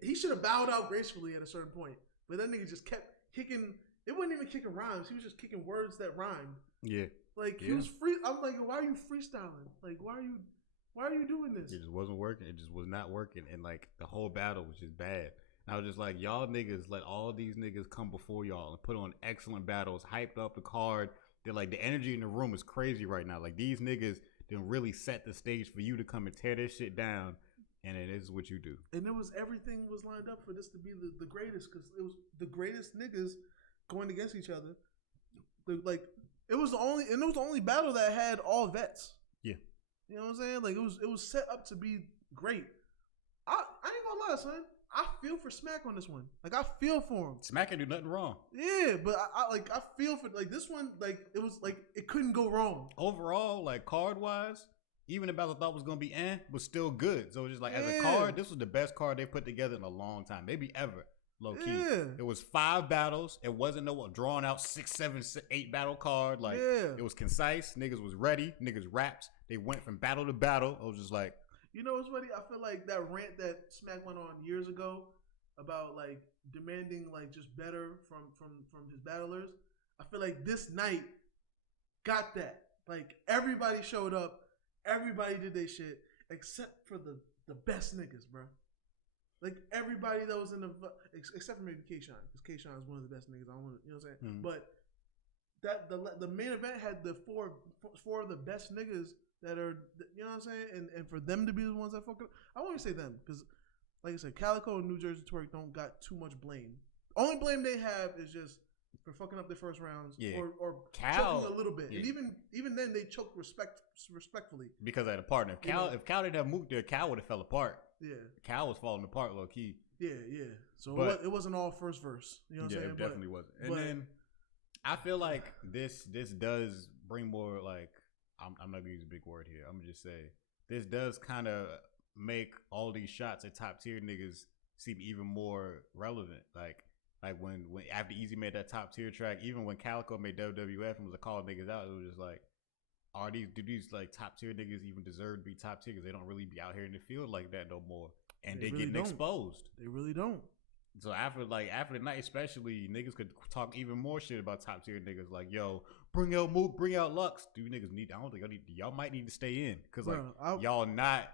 he should have bowed out gracefully at a certain point, but that nigga just kept kicking. It wasn't even kicking rhymes. He was just kicking words that rhymed. Yeah. Like he was free. I'm like, why are you freestyling? Like, why are you doing this? It just wasn't working. It just was not working, and like the whole battle was just bad. And I was just like, y'all niggas let all these niggas come before y'all and put on excellent battles, hyped up the card. They're like the energy in the room is crazy right now. Like these niggas. Then really set the stage for you to come and tear this shit down, and it is what you do. And everything was lined up for this to be the greatest because it was the greatest niggas going against each other. Like it was the only battle that had all vets. Yeah. You know what I'm saying? Like it was set up to be great. I ain't gonna lie, son. I feel for Smack on this one. Like I feel for him. Smack can do nothing wrong. Yeah, but I feel for like this one. Like it was like it couldn't go wrong. Overall, like card wise, even the battle I thought was gonna be was still good. So it's just like as a card, this was the best card they put together in a long time, maybe ever. Low key. Yeah. It was 5 battles. It wasn't no drawn out 6, 7, 8 battle card. Like it was concise. Niggas was ready. Niggas raps. They went from battle to battle. I was just like, you know what's funny? I feel like that rant that Smack went on years ago about like demanding like just better from his battlers. I feel like this night got that. Like everybody showed up. Everybody did their shit except for the best niggas, bro. Like everybody that was in the except for maybe K-Shine, because K-Shine is one of the best niggas. I don't want to, you know what I'm saying. But that the main event had the four of the best niggas that are, you know what I'm saying, and for them to be the ones that fuck up, I won't even say them because, like I said, Calico and New Jersey Twerk don't got too much blame. Only blame they have is just for fucking up their first rounds, or choking a little bit, and even then they choked respectfully because I had a partner. If Cal didn't have Mook there, Cal would have fell apart. Yeah, Cal was falling apart low key. Yeah. So it wasn't all first verse. You know what I'm saying? It definitely wasn't. And then I feel like this does bring more like I'm not gonna use a big word here. I'm gonna just say this does kind of make all these shots at top tier niggas seem even more relevant. Like when after Easy made that top tier track, even when Calico made WWF and was calling niggas out, it was just like, do these like top tier niggas even deserve to be top tier? Because they don't really be out here in the field like that no more, and they really getting exposed. They really don't. So after the night, especially, niggas could talk even more shit about top tier niggas. Like, yo, bring out Mook, bring out Lux. Do you niggas need? I don't think y'all might need to stay in because y'all not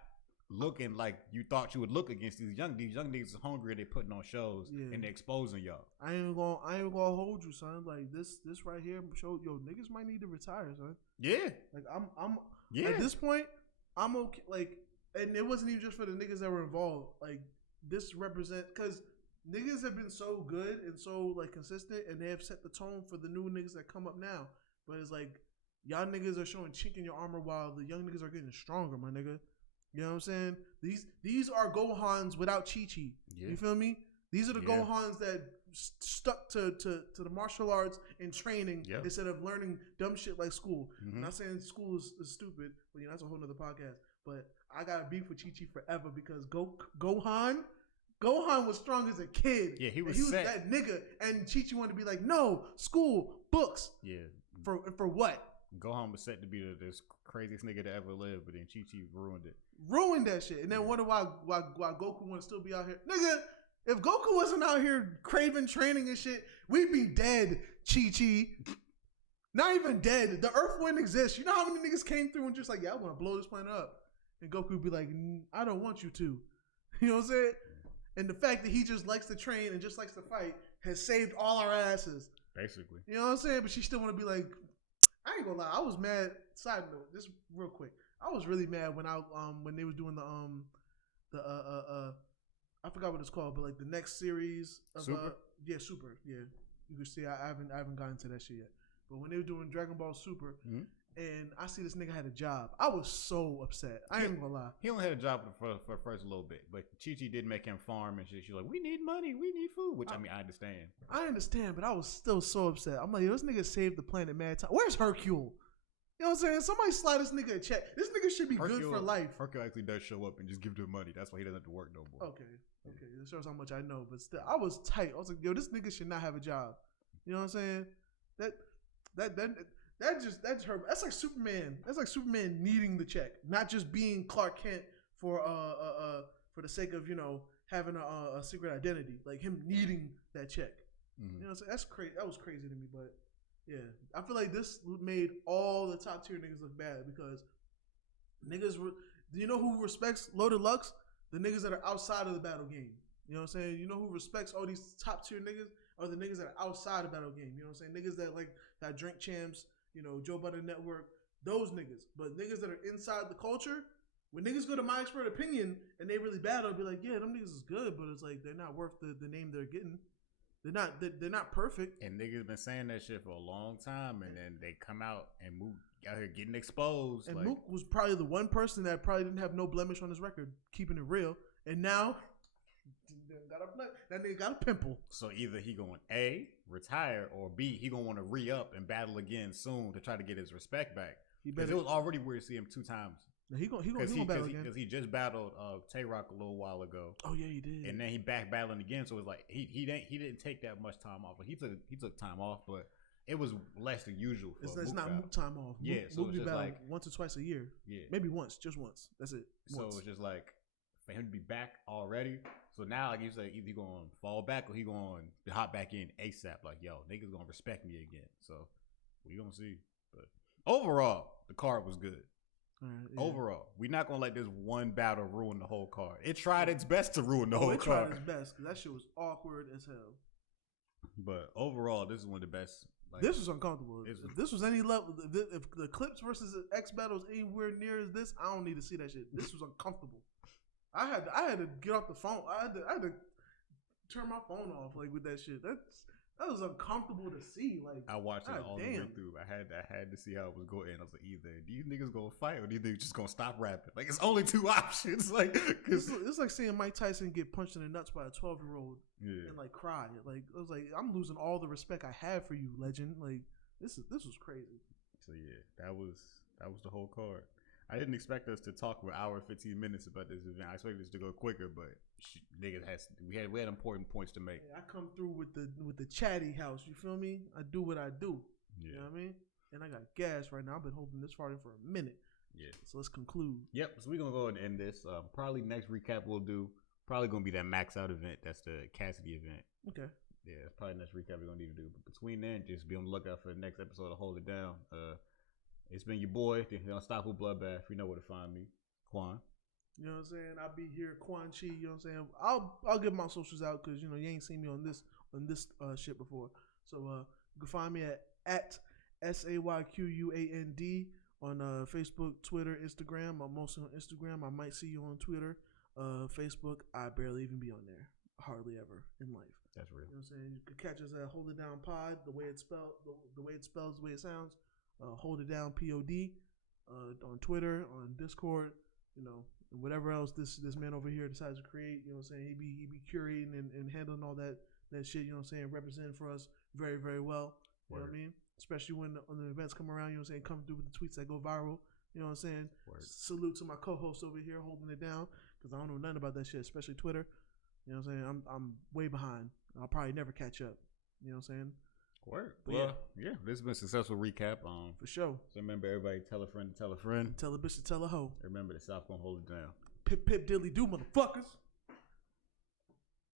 looking like you thought you would look against these young niggas is hungry. They putting on shows and they exposing y'all. I ain't gonna hold you, son. Like this right here show niggas might need to retire, son. Yeah. Like I'm at this point, I'm okay. Like, and it wasn't even just for the niggas that were involved. Like this represent because niggas have been so good and so like consistent, and they have set the tone for the new niggas that come up now. But it's like y'all niggas are showing chink in your armor while the young niggas are getting stronger, my nigga. You know what I'm saying? These are Gohans without Chi-Chi. Yeah. You feel me? These are the Gohans that stuck to the martial arts and training instead of learning dumb shit like school. I'm not saying school is stupid, but that's a whole nother podcast. But I got a beef with Chi-Chi forever because Gohan was strong as a kid. Yeah, he was that nigga. And Chi-Chi wanted to be like, no, school, books. Yeah. For what? Gohan was set to be the craziest nigga to ever live, but then Chi-Chi ruined it. Ruined that shit. And then wonder why Goku want to still be out here. Nigga, if Goku wasn't out here craving training and shit, we'd be dead, Chi-Chi. Not even dead. The Earth wouldn't exist. You know how many niggas came through and just like, yeah, I want to blow this planet up. And Goku would be like, I don't want you to. You know what I'm saying? And the fact that he just likes to train and just likes to fight has saved all our asses. Basically. You know what I'm saying? But she still want to be like, I ain't gonna lie. I was mad. Side note, just real quick. I was really mad when they was doing I forgot what it's called, but like the next series of Super? Super. Yeah. You can see I haven't gotten to that shit yet. But when they were doing Dragon Ball Super and I see this nigga had a job, I was so upset. I ain't gonna lie. He only had a job for the first little bit, but Chi-Chi did make him farm and shit. She's like, we need money, we need food, which I mean, I understand. I understand, but I was still so upset. I'm like, yo, this nigga saved the planet mad time. Where's Hercule? You know what I'm saying? Somebody slide this nigga a check. This nigga should be good for life. Hercule actually does show up and just give them money. That's why he doesn't have to work no more. Okay. That shows how much I know. But still, I was tight. I was like, yo, this nigga should not have a job. You know what I'm saying? That's her. That's like Superman. That's like Superman needing the check, not just being Clark Kent for the sake of having a secret identity. Like him needing that check. You know what I'm saying? That's crazy. That was crazy to me, but. Yeah, I feel like this made all the top tier niggas look bad because niggas were. You know who respects Loaded Lux? The niggas that are outside of the battle game. You know what I'm saying? You know who respects all these top tier niggas are the niggas that are outside the battle game. You know what I'm saying? Niggas that like got Drink Champs, Joe Budden Network, those niggas. But niggas that are inside the culture, when niggas go to My Expert Opinion and they really battle, I'll be like, yeah, them niggas is good, but it's like they're not worth the name they're getting. They're not perfect. And niggas been saying that shit for a long time, and then they come out and Mook out here getting exposed. And like, Mook was probably the one person that probably didn't have no blemish on his record, keeping it real. And now that nigga got a pimple. So either he going A, retire, or B, he gonna want to re-up and battle again soon to try to get his respect back. Because it was already weird to see him 2 times. He gonna battle again. Because he just battled Tay-Rock a little while ago. Oh yeah, he did. And then he back battling again. So it's like he didn't take that much time off. Like, he took time off, but it was less than usual. It's not Mook time off. Yeah, so Mook it's just like once or twice a year. Yeah, maybe once, just once. That's it. Once. So it's just like for him to be back already. So now, like you say, either he gonna fall back or he gonna hop back in ASAP. Like, yo, niggas gonna respect me again. So we gonna see. But overall, the card was good. Yeah. Overall, we're not gonna let this one battle ruin the whole card. It tried its best to ruin the whole card. It tried its best because that shit was awkward as hell. But overall, this is one of the best. Like, this was uncomfortable. If this was any level, if the Clips versus X battles anywhere near as this, I don't need to see that shit. This was uncomfortable. I had to get off the phone. I had to turn my phone off like with that shit. That was uncomfortable to see. Like, I watched it all the way through. I had to see how it was going. I was like, either these niggas gonna fight or these niggas just gonna stop rapping. Like, it's only 2 options. Like, it's like seeing Mike Tyson get punched in the nuts by a 12-year-old and like cry. Like, I was like, I'm losing all the respect I have for you, legend. Like, this was crazy. So yeah, that was the whole card. I didn't expect us to talk for an hour and 15 minutes about this event. I expected this to go quicker, but niggas we had important points to make. I come through with the chatty house. You feel me? I do what I do. Yeah. You know what I mean? And I got gas right now. I've been holding this far in for a minute. Yeah. So let's conclude. Yep. So we're gonna go ahead and end this. Probably next recap we'll do. Probably gonna be that Max Out event. That's the Cassidy event. Okay. Yeah, that's probably the next recap we're gonna need to do. But between then, just be on the lookout for the next episode to hold it down. It's been your boy, the Unstoppable Bloodbath. You know where to find me, Quan. You know what I'm saying? I'll be here, Quan Chi. You know what I'm saying? I'll give my socials out because you ain't seen me on this shit before. So you can find me at SAYQUAND on Facebook, Twitter, Instagram. I'm mostly on Instagram. I might see you on Twitter, Facebook. I barely even be on there, hardly ever in life. That's real. You know what I'm saying? You can catch us at Hold It Down Pod. The way it spells, the way it sounds. Hold It Down POD on Twitter, on Discord, and whatever else this man over here decides to create. You know what I'm saying? He be curating and handling all that shit. You know what I'm saying? Representing for us very, very well. You know what I mean? Especially when the events come around. You know what I'm saying? Come through with the tweets that go viral. You know what I'm saying? Word. Salute to my co-host over here holding it down because I don't know nothing about that shit, especially Twitter. You know what I'm saying? I'm way behind. I'll probably never catch up. You know what I'm saying? Word. Well, yeah, this has been a successful recap. For sure. So remember, everybody, tell a friend to tell a friend. Tell a bitch to tell a hoe. Remember, the South gonna hold it down. Pip, pip, dilly do, motherfuckers.